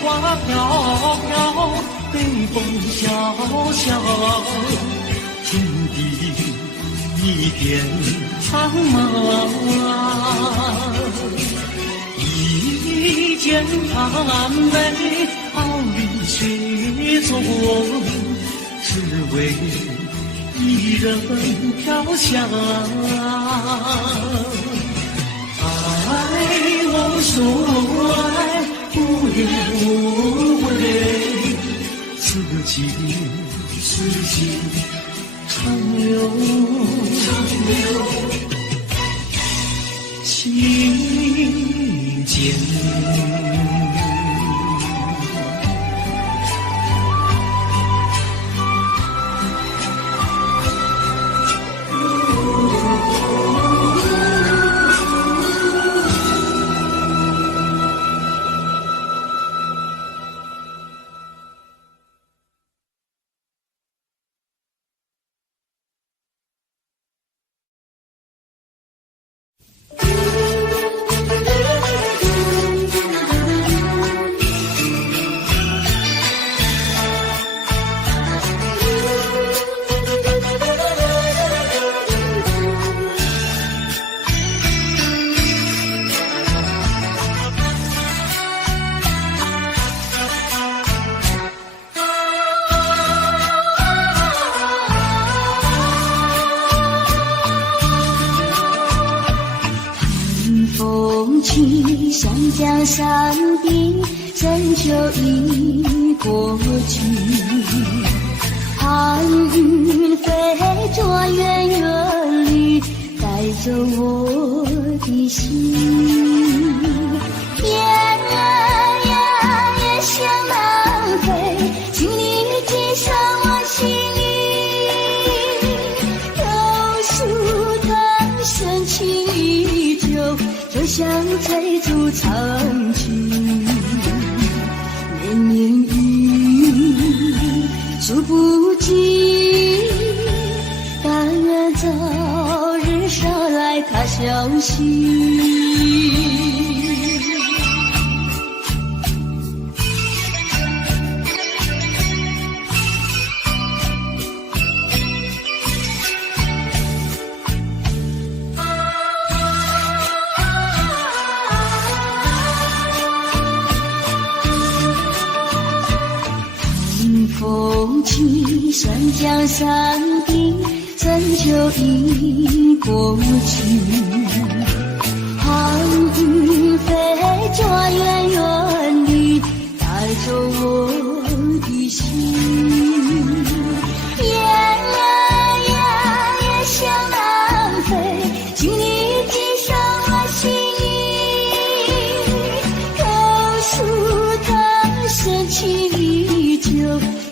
飘飘，北风萧萧，天地一片苍茫。一剑寒梅，毫厘雪中，只为一人飘香。爱无所爱，无怨无悔，此情长留情间。风起湘江山顶，深秋已过去。寒云飞转远远离，走我的心。夜想浪费，请你寄上我心意。榕树藤深情依旧，就像追逐长裙。绵绵雨数不尽，但愿早日捎来他消息。风起山江山顶，怎就已过去？寒雨飞转远远地，带走我的心。夜想浪费，请你寄上我心意。榕树藤深情依旧，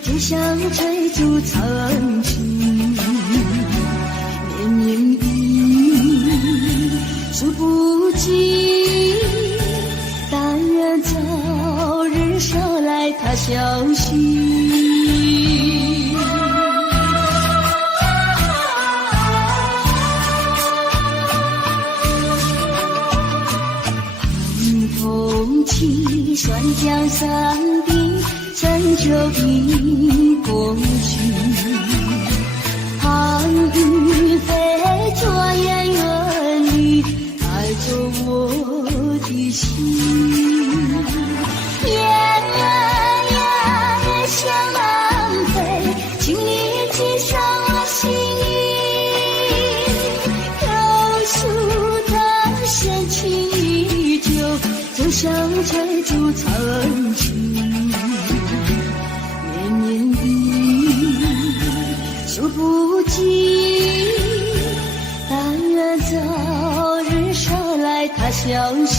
就像追逐长裙。绵绵雨数不尽，但愿早日捎来他消息。风起山江山顶，怎就已过去？寒雨飞转远远地，带走我的心。夜想浪费，请你寄上我心意。榕树藤深情依旧，就像追逐长裙。绵绵雨数不尽，但愿早日捎来他消息。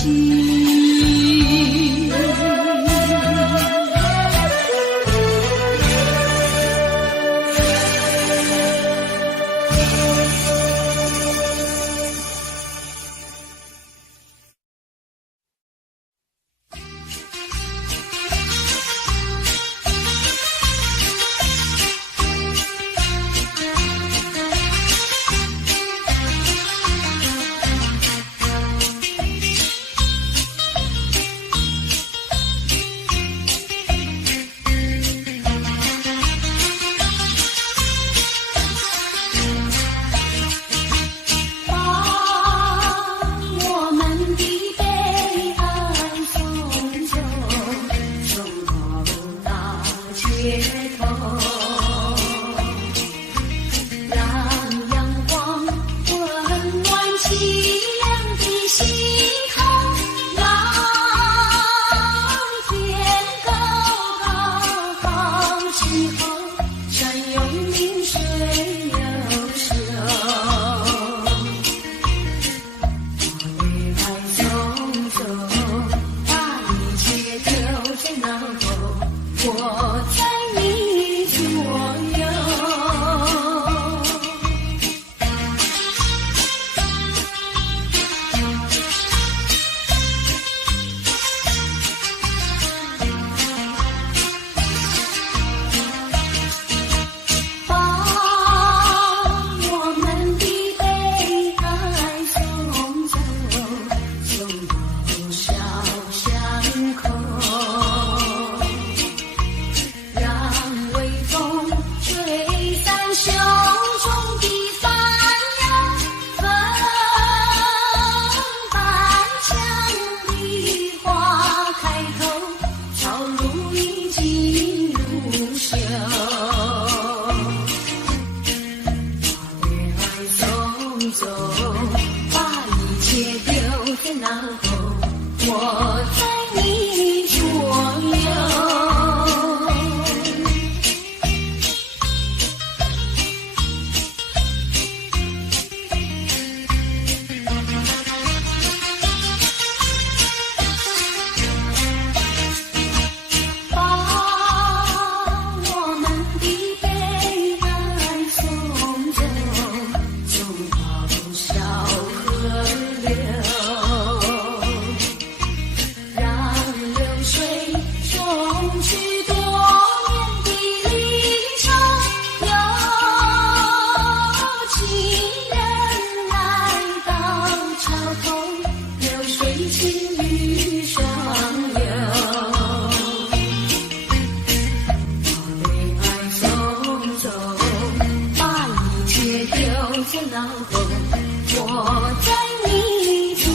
我在你左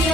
右。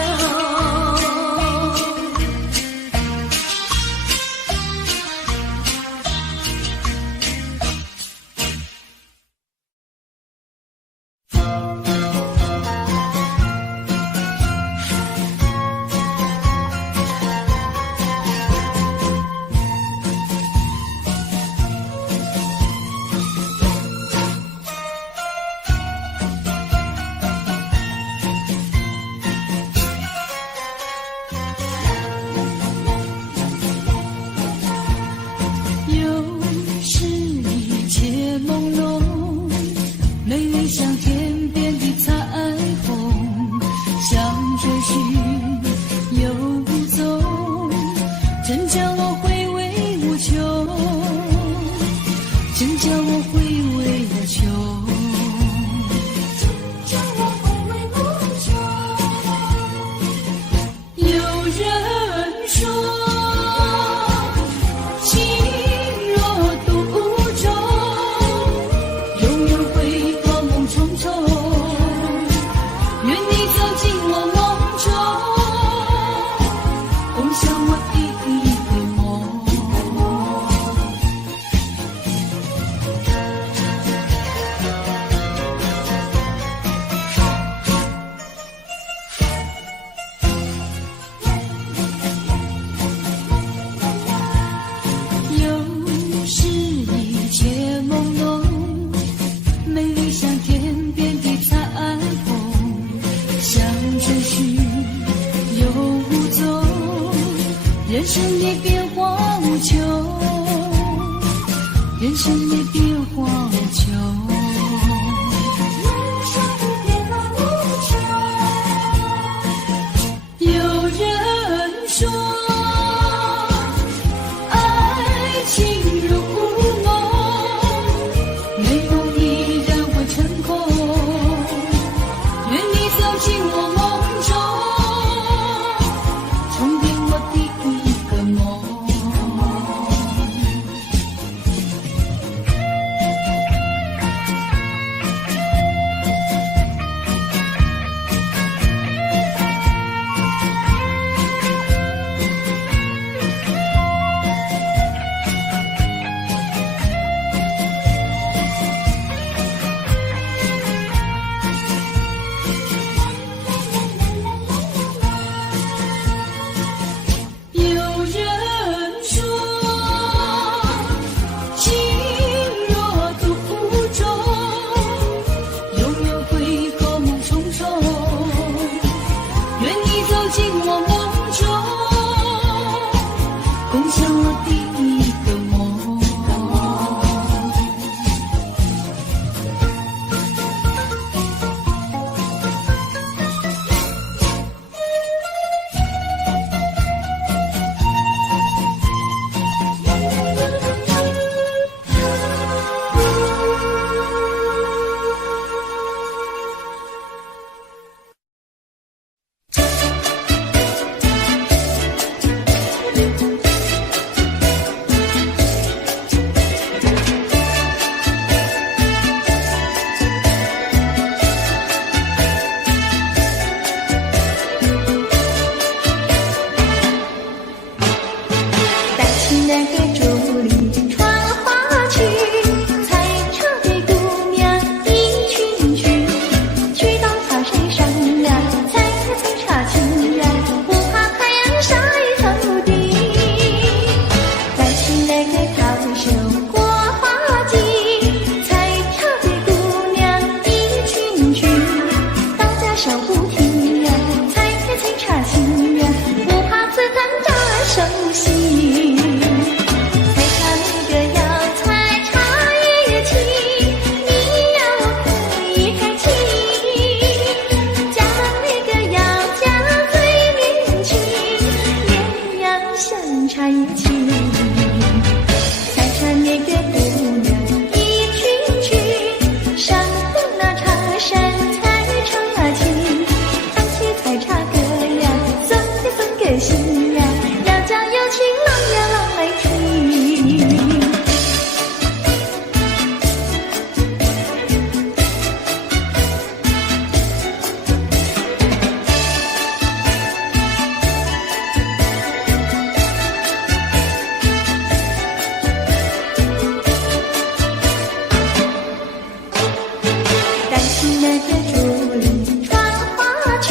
赶起那个竹林穿花裙，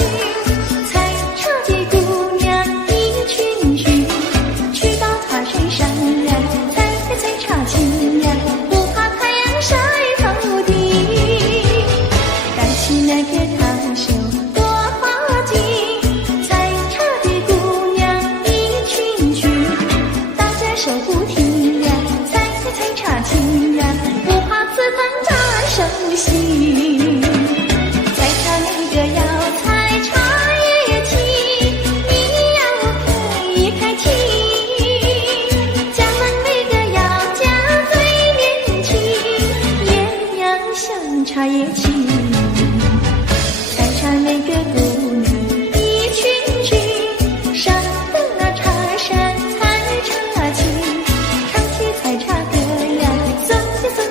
采茶的姑娘一群群，去到茶水上呀，采茶青呀，不怕太阳晒头顶。赶起那个烫手多花巾，采茶的姑娘一群群，大家手不停呀，采茶青呀，不怕刺疼扎手心。采茶那个要采茶叶青，你要开青。家门那个要家最年轻，艳阳像茶叶青。采茶那个姑娘一群群，上等那茶山采茶青，唱起采茶歌呀，送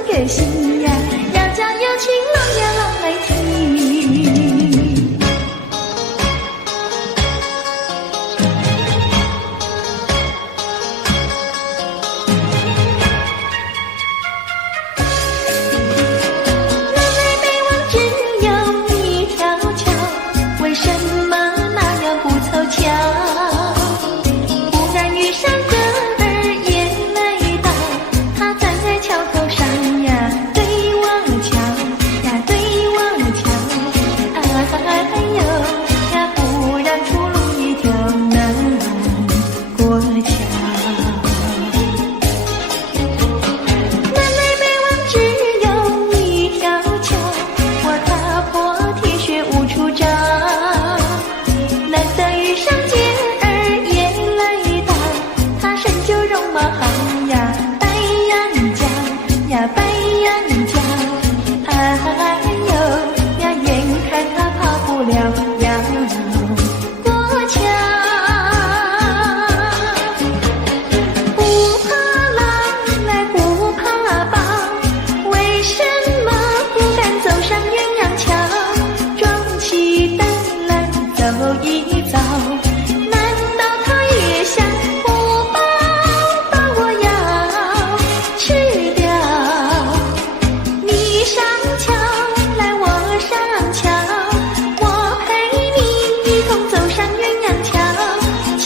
给心呀，要家有情郎呀郎来听。南来北往只有一条桥，为什么那样不凑巧？忽然遇上个儿也来到，他站在桥头上呀，对望桥呀，对望桥，哎呦呀，忽然出了一条难过桥。南来北往只有一条桥，我踏破铁鞋无处找。难得遇上姐儿也来到，她身就戎马好呀，白羊角呀，白羊角，哎呦呀，眼看她跑不了要过桥。不怕狼来不怕豹，为什么不敢走上鸳鸯桥？壮起胆来走一遭，难道他也想不把我要吃掉？你上桥来我上桥，我陪你一同走上鸳鸯桥，千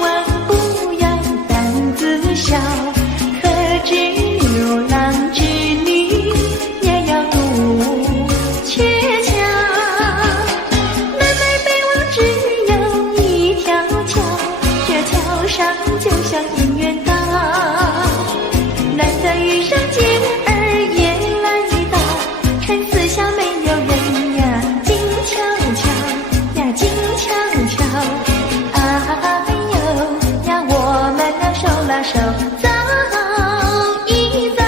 万不要胆子小，可知牛郎织女也要渡鹊桥。南来北往只有一条桥，这桥上就像姻缘岛。难得遇上姐儿也来到，趁四下没有人呀，静悄悄呀，静悄悄，哎呦呀，我们俩手拉手走一遭。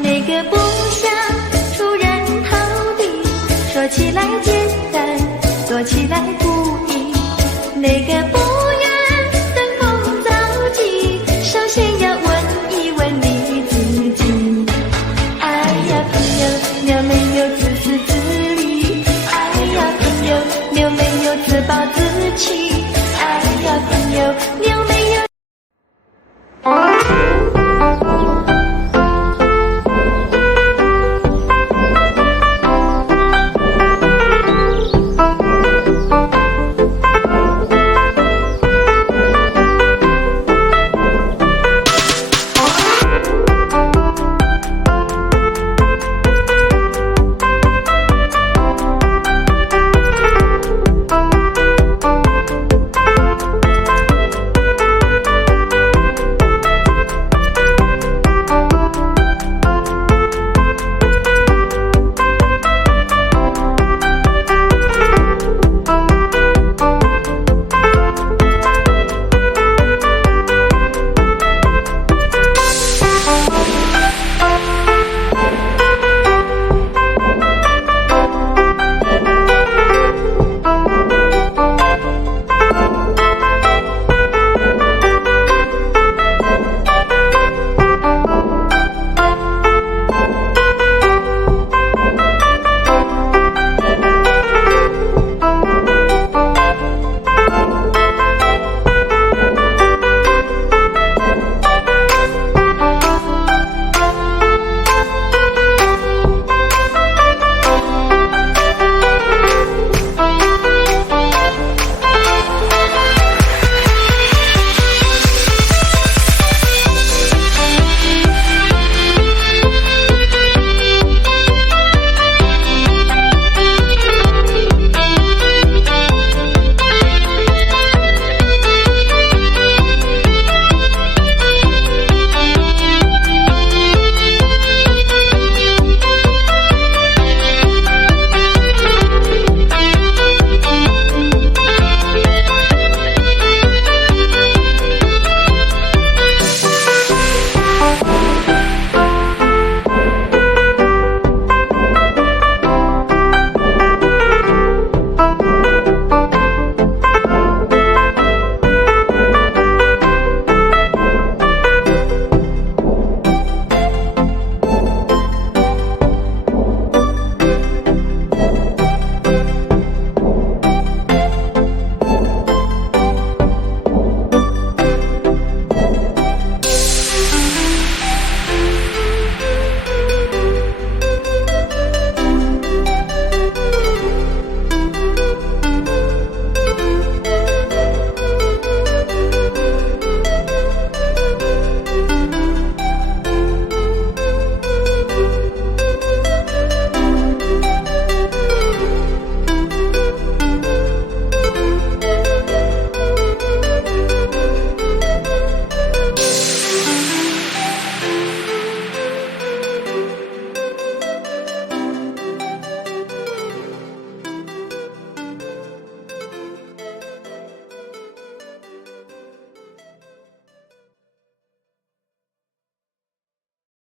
那个不想出人头地，说起来简单，做起来不易。那个不愿登峰造极，首先要问一问你自己。哎呀朋友，你有没有自私自利？哎呀朋友，你有没有自暴自弃？